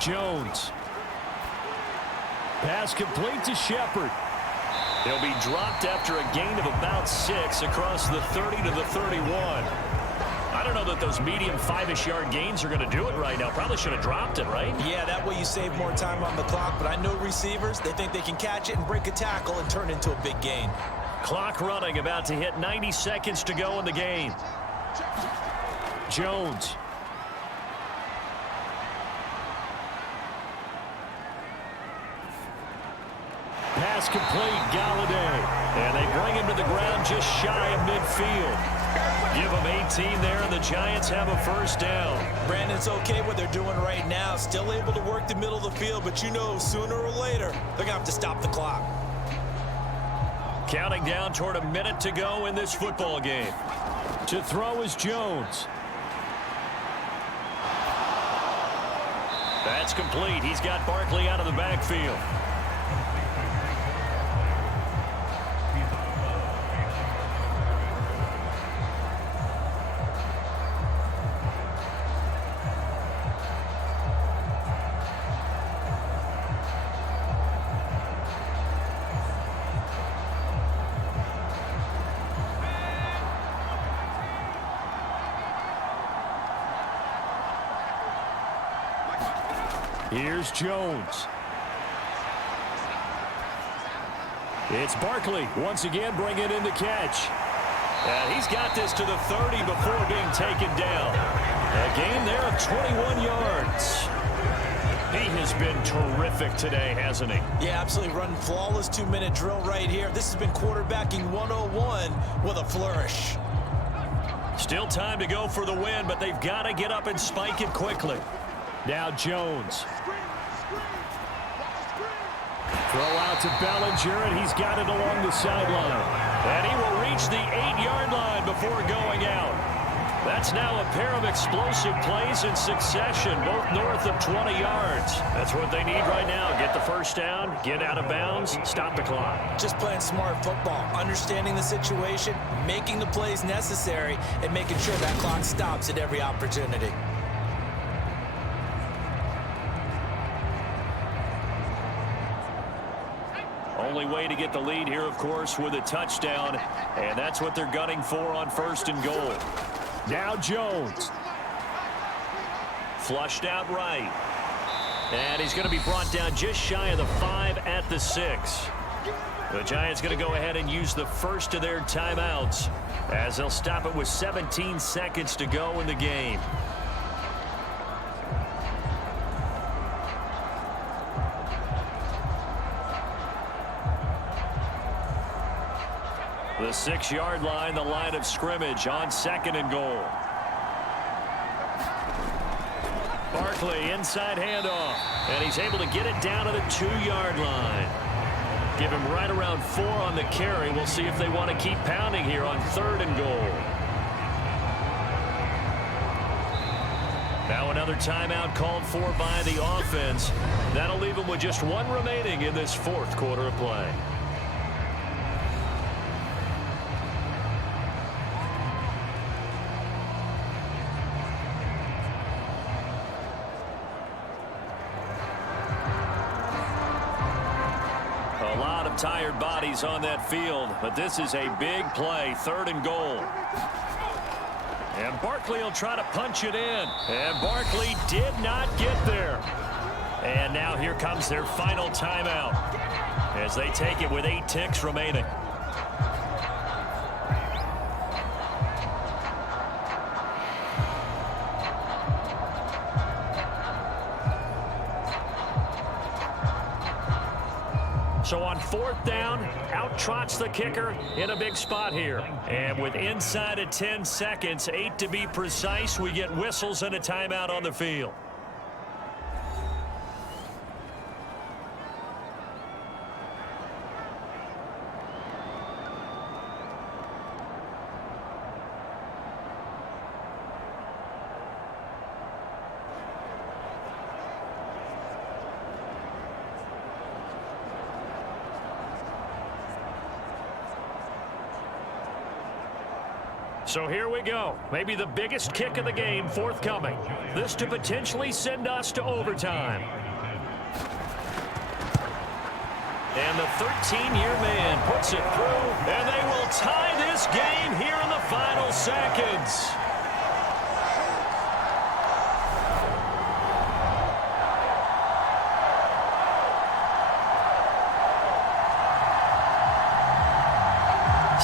Jones. Pass complete to Shepard. He'll be dropped after a gain of about 6 across the 30 to the 31. I don't know that those medium 5-ish yard gains are going to do it right now. Probably should have dropped it, right? Yeah, that way you save more time on the clock, but I know receivers, they think they can catch it and break a tackle and turn into a big gain. Clock running, about to hit 90 seconds to go in the game. Jones. Pass complete, Galladay. And they bring him to the ground just shy of midfield. Give them 18 there, and the Giants have a first down. Brandon, it's okay what they're doing right now. Still able to work the middle of the field, but you know sooner or later they're going to have to stop the clock. Counting down toward a minute to go in this football game. To throw is Jones. That's complete. He's got Barkley out of the backfield. Here's Jones. It's Barkley once again bringing in the catch. And he's got this to the 30 before being taken down. A gain there of 21 yards. He has been terrific today, hasn't he? Yeah, absolutely. Running flawless 2-minute drill right here. This has been quarterbacking 101 with a flourish. Still time to go for the win, but they've got to get up and spike it quickly. Now Jones. Throw out to Bellinger, and he's got it along the sideline. And he will reach the 8-yard line before going out. That's now a pair of explosive plays in succession, both north of 20 yards. That's what they need right now. Get the first down, get out of bounds, stop the clock. Just playing smart football, understanding the situation, making the plays necessary, and making sure that clock stops at every opportunity. Only way to get the lead here, of course, with a touchdown, and that's what they're gunning for on 1st and goal. Now Jones. Flushed out right. And he's going to be brought down just shy of the 5 at the 6. The Giants going to go ahead and use the first of their timeouts as they'll stop it with 17 seconds to go in the game. The 6-yard line, the line of scrimmage on 2nd and goal. Barkley, inside handoff, and he's able to get it down to the 2-yard line. Give him right around 4 on the carry. We'll see if they want to keep pounding here on 3rd and goal. Now another timeout called for by the offense. That'll leave them with just 1 remaining in this 4th quarter of play. Tired bodies on that field, but this is a big play, 3rd and goal. And Barkley will try to punch it in, and Barkley did not get there. And now here comes their final timeout as they take it with 8 ticks remaining. So on 4th down, out trots the kicker in a big spot here. And with inside of 10 seconds, 8 to be precise, we get whistles and a timeout on the field. So here we go. Maybe the biggest kick of the game forthcoming. This to potentially send us to overtime. And the 13-year man puts it through, and they will tie this game here in the final seconds.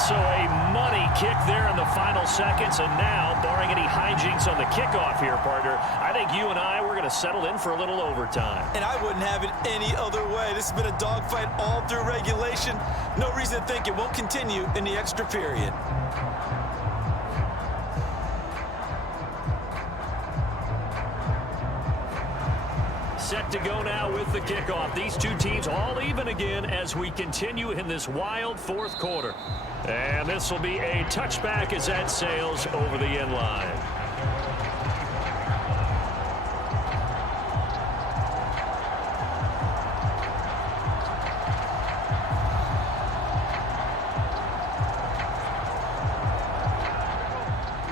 So a money kick there in the final seconds, and now, barring any hijinks on the kickoff here, partner, I think you and I, we're going to settle in for a little overtime. And I wouldn't have it any other way. This has been a dogfight all through regulation. No reason to think it won't continue in the extra period. Set to go now with the kickoff. These two teams all even again as we continue in this wild fourth quarter. And this will be a touchback as that sails over the end line.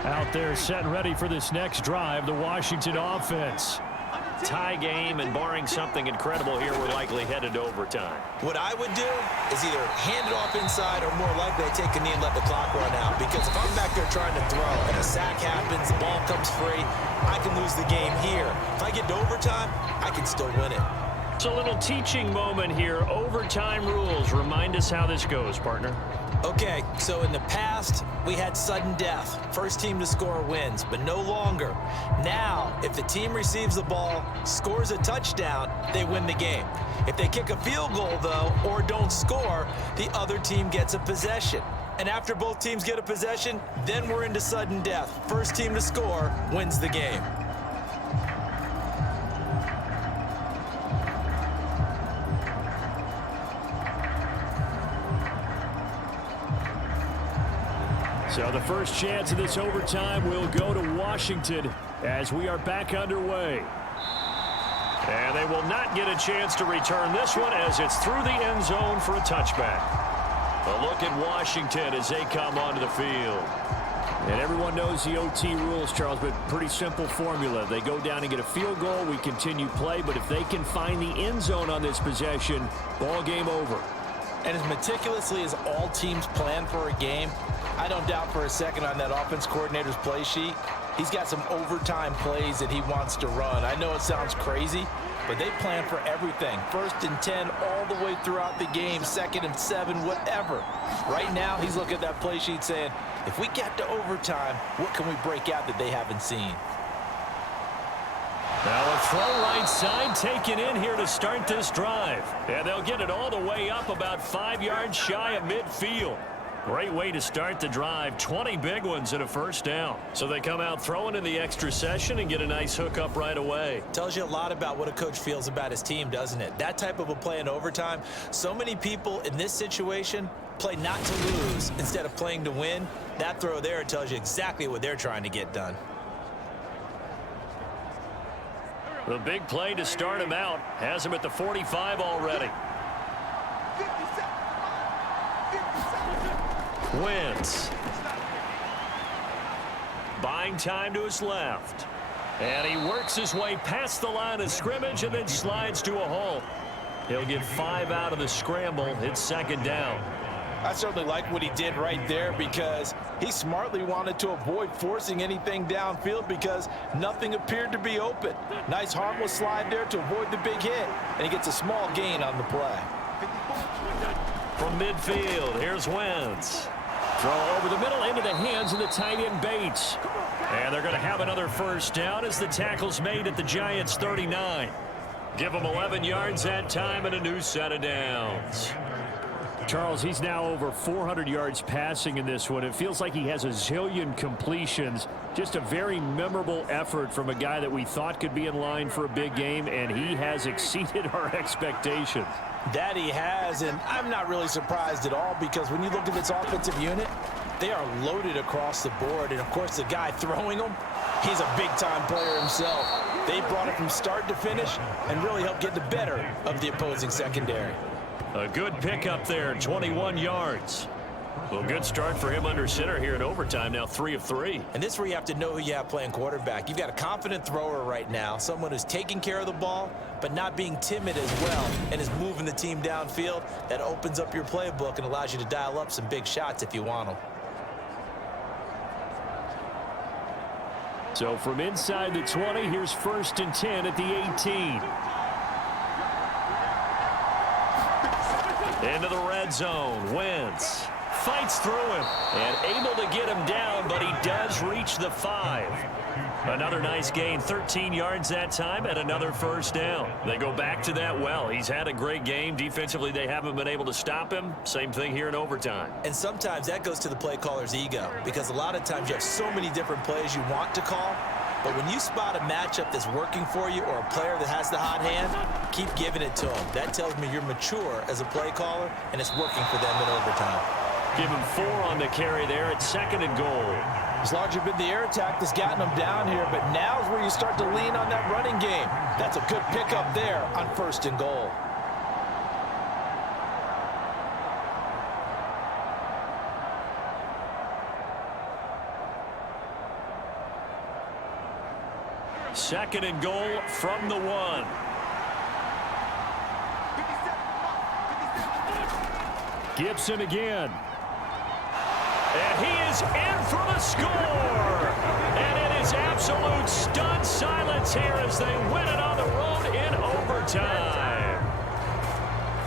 Out there set and ready for this next drive, the Washington offense. Tie game, and barring something incredible here, we're likely headed to overtime. What I would do is either hand it off inside or more likely I take a knee and let the clock run out. Because if I'm back there trying to throw and a sack happens, the ball comes free, I can lose the game here. If I get to overtime, I can still win it. It's a little teaching moment here. Overtime rules. Remind us how this goes, partner. Okay, so in the past, we had sudden death. First team to score wins, but no longer. Now, if the team receives the ball, scores a touchdown, they win the game. If they kick a field goal, though, or don't score, the other team gets a possession. And after both teams get a possession, then we're into sudden death. First team to score wins the game. So the first chance of this overtime will go to Washington as we are back underway. And they will not get a chance to return this one as it's through the end zone for a touchback. A look at Washington as they come onto the field. And everyone knows the OT rules, Charles, but pretty simple formula. They go down and get a field goal, we continue play, but if they can find the end zone on this possession, ball game over. And as meticulously as all teams plan for a game, I don't doubt for a second on that offense coordinator's play sheet, he's got some overtime plays that he wants to run. I know it sounds crazy, but they plan for everything. 1st and 10 all the way throughout the game, 2nd and 7, whatever. Right now, he's looking at that play sheet saying, if we get to overtime, what can we break out that they haven't seen? Now a throw right side taken in here to start this drive. And they'll get it all the way up about 5 yards shy of midfield. Great way to start the drive. 20 big ones and a first down. So they come out throwing in the extra session and get a nice hookup right away. Tells you a lot about what a coach feels about his team, doesn't it? That type of a play in overtime. So many people in this situation play not to lose instead of playing to win. That throw there tells you exactly what they're trying to get done. The big play to start him out has him at the 45 already. Wentz. Buying time to his left. And he works his way past the line of scrimmage and then slides to a halt. He'll get 5 out of the scramble. It's second down. I certainly like what he did right there because he smartly wanted to avoid forcing anything downfield because nothing appeared to be open. Nice harmless slide there to avoid the big hit, and he gets a small gain on the play. From midfield, here's Wentz. Throw over the middle into the hands of the tight end Bates. And they're going to have another first down as the tackle's made at the Giants' 39. Give them 11 yards that time and a new set of downs. Charles, he's now over 400 yards passing in this one. It feels like he has a zillion completions. Just a very memorable effort from a guy that we thought could be in line for a big game, and he has exceeded our expectations. That he has, and I'm not really surprised at all because when you look at this offensive unit, they are loaded across the board. And, of course, the guy throwing them, he's a big-time player himself. They brought it from start to finish and really helped get the better of the opposing secondary. A good pickup there, 21 yards. Well, good start for him under center here in overtime. Now 3 of 3. And this is where you have to know who you have playing quarterback. You've got a confident thrower right now, someone who's taking care of the ball, but not being timid as well, and is moving the team downfield. That opens up your playbook and allows you to dial up some big shots if you want them. So from inside the 20, here's 1st and 10 at the 18. Into the red zone. Wentz fights through him and able to get him down, but he does reach the 5. Another nice gain, 13 yards that time, and another 1st down. They go back to that well. He's had a great game. Defensively, they haven't been able to stop him. Same thing here in overtime. And sometimes that goes to the play caller's ego, because a lot of times you have so many different plays you want to call, but when you spot a matchup that's working for you or a player that has the hot hand, keep giving it to him. That tells me you're mature as a play caller, and it's working for them in overtime. Give him 4 on the carry there at 2nd and goal. It's largely been the air attack that's gotten them down here, but now's where you start to lean on that running game. That's a good pickup there on 1st and goal. Second and goal from the 1. Gibson again. And he is in for the score. And it is absolute stunned silence here as they win it on the road in overtime.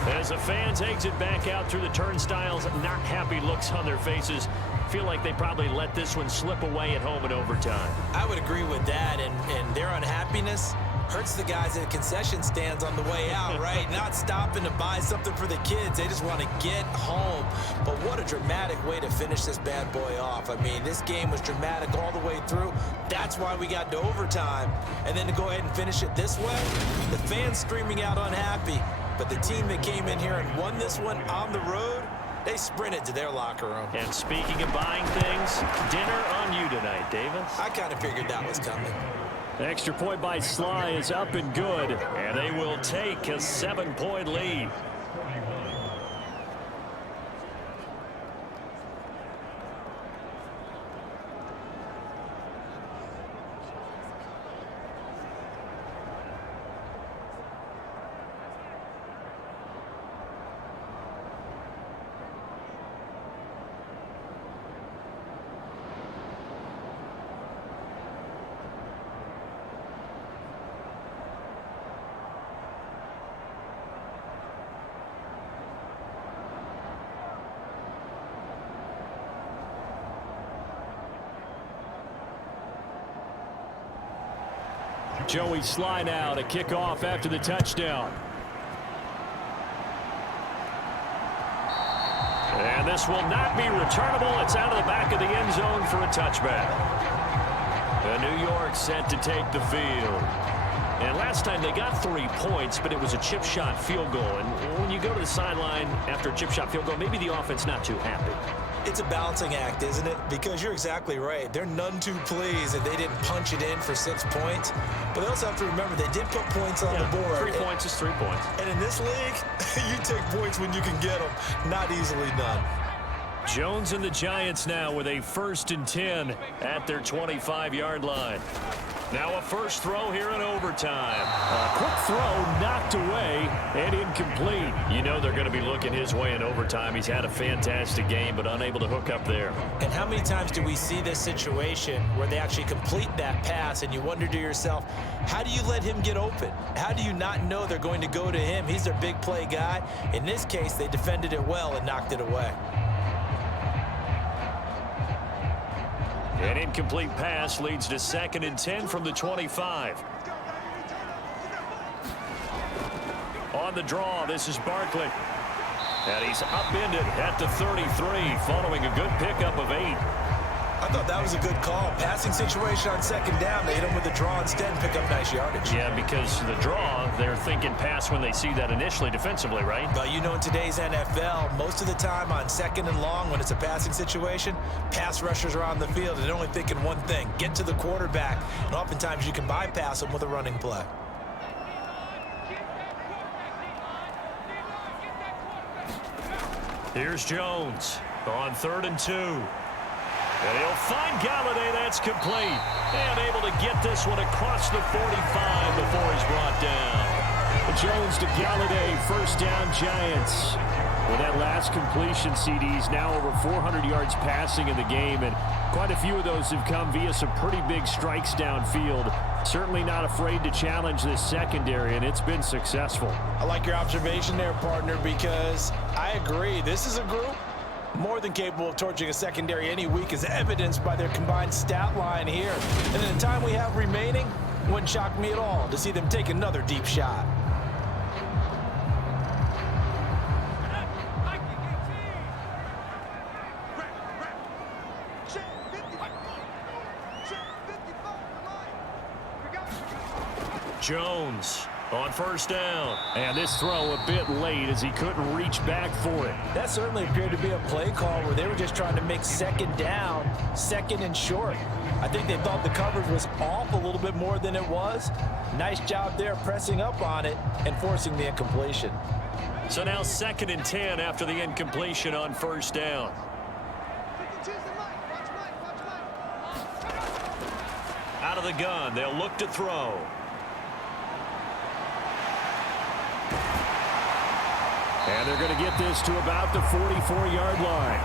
As the fan takes it back out through the turnstiles, not happy looks on their faces. Feel like they probably let this one slip away at home in overtime. I would agree with that, and their unhappiness hurts the guys at the concession stands on the way out, right? Not stopping to buy something for the kids. They just want to get home. But what a dramatic way to finish this bad boy off. I mean, this game was dramatic all the way through. That's why we got to overtime. And then to go ahead and finish it this way, the fans screaming out unhappy. But the team that came in here and won this one on the road, they sprinted to their locker room. And speaking of buying things, dinner on you tonight, Davis. I kind of figured that was coming. The extra point by Sly is up and good, and they will take a 7-point lead. Joey Sly now to kick off after the touchdown. And this will not be returnable. It's out of the back of the end zone for a touchback. The New York set to take the field. And last time they got 3 points, but it was a chip shot field goal. And when you go to the sideline after a chip shot field goal, maybe the offense not too happy. It's a balancing act, isn't it? Because you're exactly right. They're none too pleased that they didn't punch it in for 6 points. But they also have to remember they did put points on the board. 3 points is 3 points. And in this league, you take points when you can get them. Not easily done. Jones and the Giants now with a 1st and 10 at their 25-yard line. Now a first throw here in overtime. A quick throw knocked away and incomplete. You know they're going to be looking his way in overtime. He's had a fantastic game, but unable to hook up there. And how many times do we see this situation where they actually complete that pass and you wonder to yourself, how do you let him get open? How do you not know they're going to go to him? He's their big play guy. In this case, they defended it well and knocked it away. An incomplete pass leads to 2nd and 10 from the 25. On the draw, this is Barkley. And he's upended at the 33 following a good pickup of 8. I thought that was a good call. Passing situation on 2nd down. They hit him with the draw instead and pick up nice yardage. Yeah, because the draw, they're thinking pass when they see that initially defensively, right? But you know, in today's NFL, most of the time on 2nd and long, when it's a passing situation, pass rushers are on the field and they're only thinking one thing, get to the quarterback. And oftentimes you can bypass them with a running play. Here's Jones. On 3rd and 2. And he'll find Galladay. That's complete. And able to get this one across the 45 before he's brought down. Jones to Galladay. First down, Giants. Well, that last completion, CD's now over 400 yards passing in the game, and quite a few of those have come via some pretty big strikes downfield. Certainly not afraid to challenge this secondary, and it's been successful. I like your observation there, partner, because I agree. This is a group more than capable of torching a secondary any week, as evidenced by their combined stat line here. And in the time we have remaining, wouldn't shock me at all to see them take another deep shot. Jones on first down. And this throw a bit late as he couldn't reach back for it. That certainly appeared to be a play call where they were just trying to make second down, second and short. I think they thought the coverage was off a little bit more than it was. Nice job there pressing up on it and forcing the incompletion. So now 2nd and 10 after the incompletion on first down. Out of the gun, they'll look to throw. And they're going to get this to about the 44-yard line.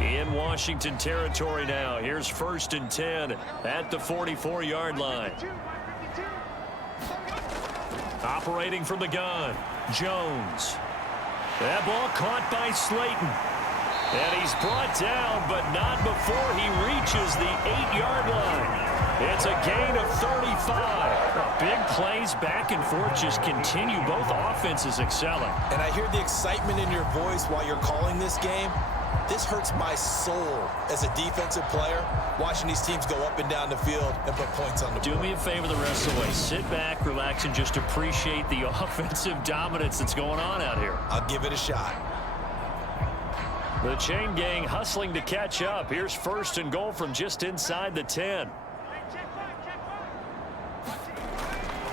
In Washington territory now. Here's 1st and 10 at the 44-yard line. Operating from the gun, Jones. That ball caught by Slayton. And he's brought down, but not before he reaches the 8-yard line. It's a gain of 35. Big plays back and forth just continue. Both offenses excelling. And I hear the excitement in your voice while you're calling this game. This hurts my soul as a defensive player, watching these teams go up and down the field and put points on the board. Do me a favor the rest of the way. Sit back, relax, and just appreciate the offensive dominance that's going on out here. I'll give it a shot. The chain gang hustling to catch up. Here's 1st and goal from just inside the 10.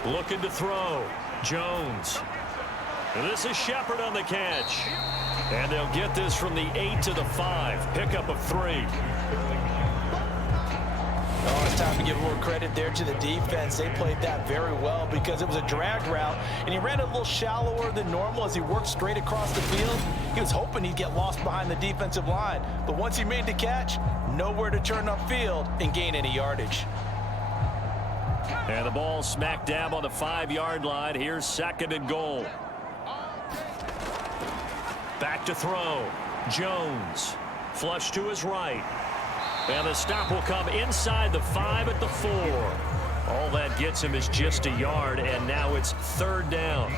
Looking to throw. Jones. This is Shepard on the catch. And they'll get this from the 8 to the 5. Pickup of 3. Oh, it's time to give more credit there to the defense. They played that very well because it was a drag route, and he ran a little shallower than normal as he worked straight across the field. He was hoping he'd get lost behind the defensive line, but once he made the catch, nowhere to turn upfield and gain any yardage. And the ball smack dab on the 5-yard line. Here's 2nd and goal. Back to throw. Jones. Flush to his right. And the stop will come inside the 5 at the 4. All that gets him is just a yard, and now it's 3rd down.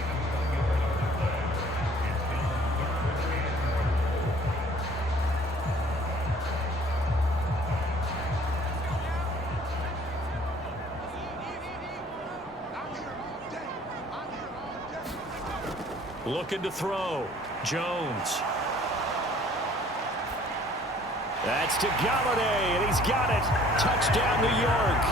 Looking to throw. Jones. That's to Galladay, and he's got it. Touchdown, New York.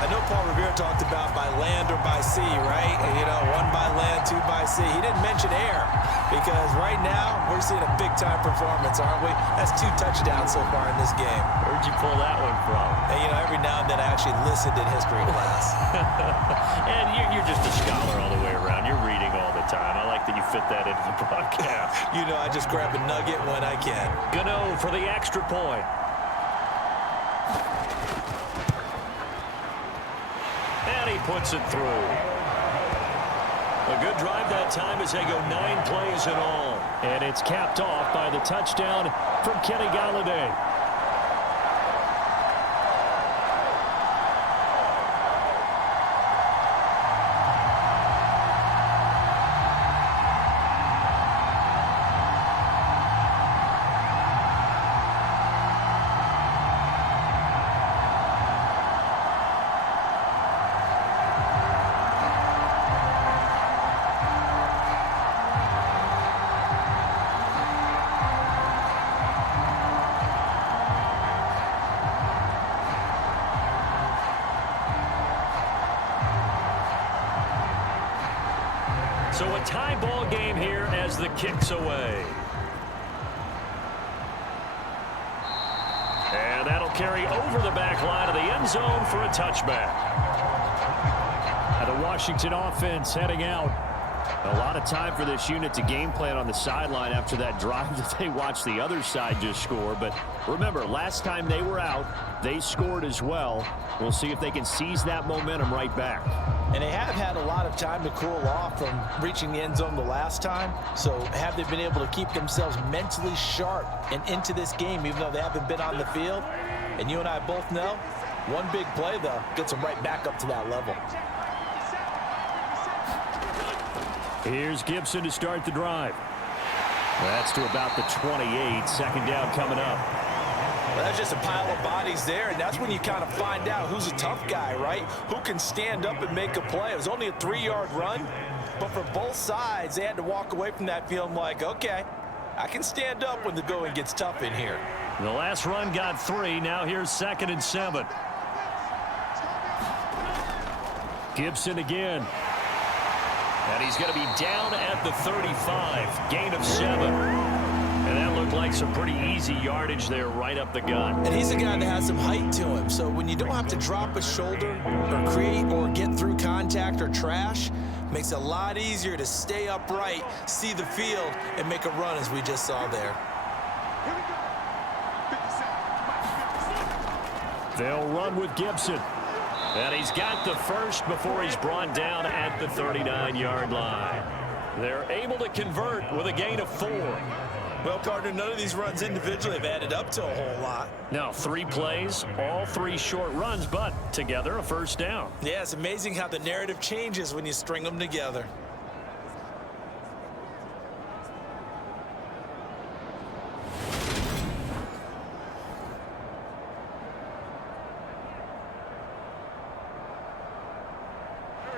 I know Paul Revere talked about by land or by sea, right? And, you know, 1 by land, 2 by sea. He didn't mention air because right now we're seeing a big-time performance, aren't we? That's 2 touchdowns so far in this game. Where'd you pull that one from? And, you know, every now and then I actually listened in history class. And you're just a scholar all the way around. You're reading all the time. I like that you fit that into the broadcast. You know, I just grab a nugget when I can. Gano for the extra point. And he puts it through. A good drive that time as they go 9 plays in all. And it's capped off by the touchdown from Kenny Galladay. So a tie ball game here as the kick's away. And that'll carry over the back line of the end zone for a touchback. And the Washington offense heading out. A lot of time for this unit to game plan on the sideline after that drive that they watched the other side just score. But remember, last time they were out, they scored as well. We'll see if they can seize that momentum right back. And they have had a lot of time to cool off from reaching the end zone the last time. So have they been able to keep themselves mentally sharp and into this game, even though they haven't been on the field? And you and I both know, one big play, though, gets them right back up to that level. Here's Gibson to start the drive. That's to about the 28. Second down coming up. Well, that's just a pile of bodies there, and that's when you kind of find out who's a tough guy, right? Who can stand up and make a play. It was only a 3-yard run, but for both sides, they had to walk away from that feeling like, okay, I can stand up when the going gets tough in here. The last run got 3. Now here's 2nd and 7. Gibson again. And he's going to be down at the 35. Gain of 7. And that looked like some pretty easy yardage there right up the gut. And he's a guy that has some height to him. So when you don't have to drop a shoulder or create or get through contact or trash, makes it a lot easier to stay upright, see the field, and make a run as we just saw there. They'll run with Gibson. And he's got the first before he's brought down at the 39-yard line. They're able to convert with a gain of 4. Well, partner, none of these runs individually have added up to a whole lot. Now, 3 plays, all 3 short runs, but together a first down. Yeah, it's amazing how the narrative changes when you string them together.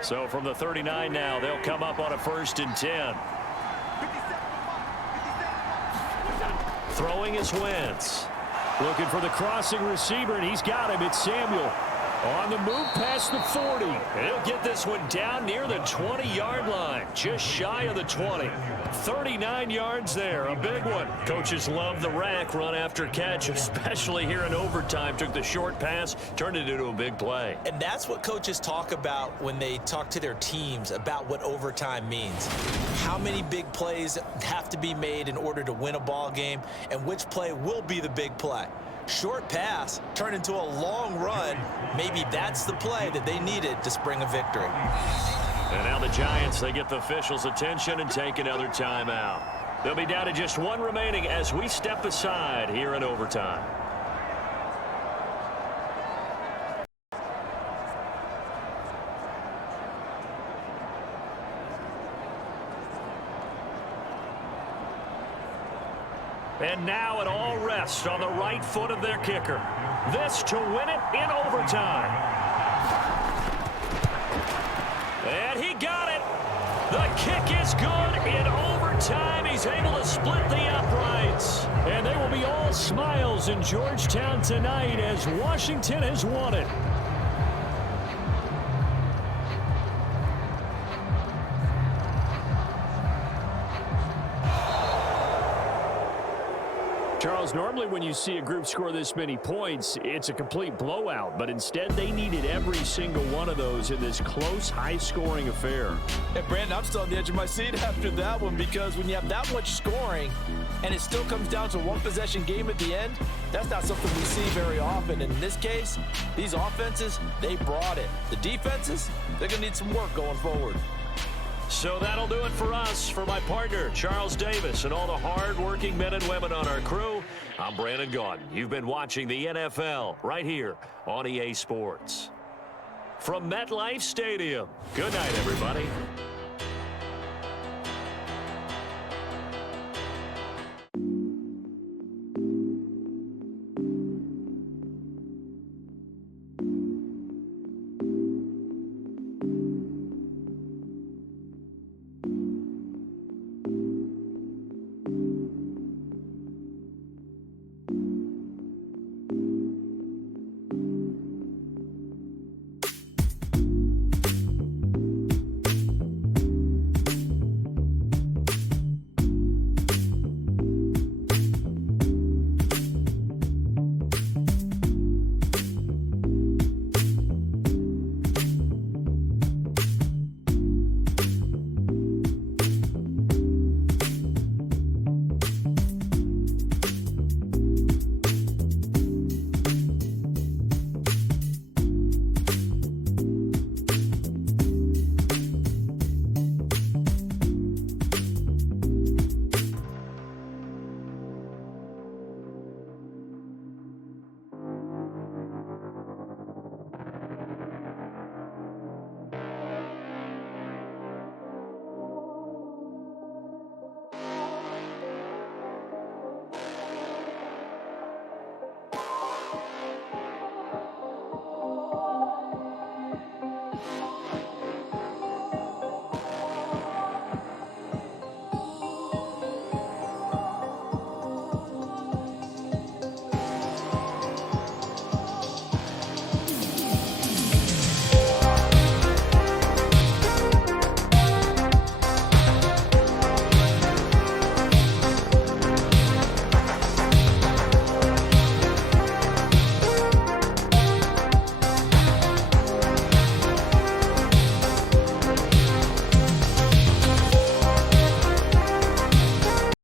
So from the 39 now, they'll come up on a 1st and 10. Throwing is Wentz. Looking for the crossing receiver, and he's got him. It's Samuel. On the move past the 40. And he'll get this one down near the 20-yard line. Just shy of the 20. 39 yards there. A big one. Coaches love the rack run after catch, especially here in overtime. Took the short pass, turned it into a big play. And that's what coaches talk about when they talk to their teams about what overtime means. How many big plays have to be made in order to win a ball game, and which play will be the big play. Short pass turned into a long run. Maybe that's the play that they needed to spring a victory. And now the Giants, they get the officials' attention and take another timeout. They'll be down to just 1 remaining as we step aside here in overtime. And now it all rests on the right foot of their kicker. This to win it in overtime. And he got it. The kick is good in overtime. He's able to split the uprights. And they will be all smiles in Georgetown tonight as Washington has won it. Charles, normally when you see a group score this many points, it's a complete blowout. But instead, they needed every single one of those in this close, high-scoring affair. Hey, Brandon, I'm still on the edge of my seat after that one because when you have that much scoring and it still comes down to a one-possession game at the end, that's not something we see very often. And in this case, these offenses, they brought it. The defenses, they're going to need some work going forward. So that'll do it for us. For my partner, Charles Davis, and all the hard-working men and women on our crew, I'm Brandon Gaudin. You've been watching the NFL right here on EA Sports. From MetLife Stadium, good night, everybody.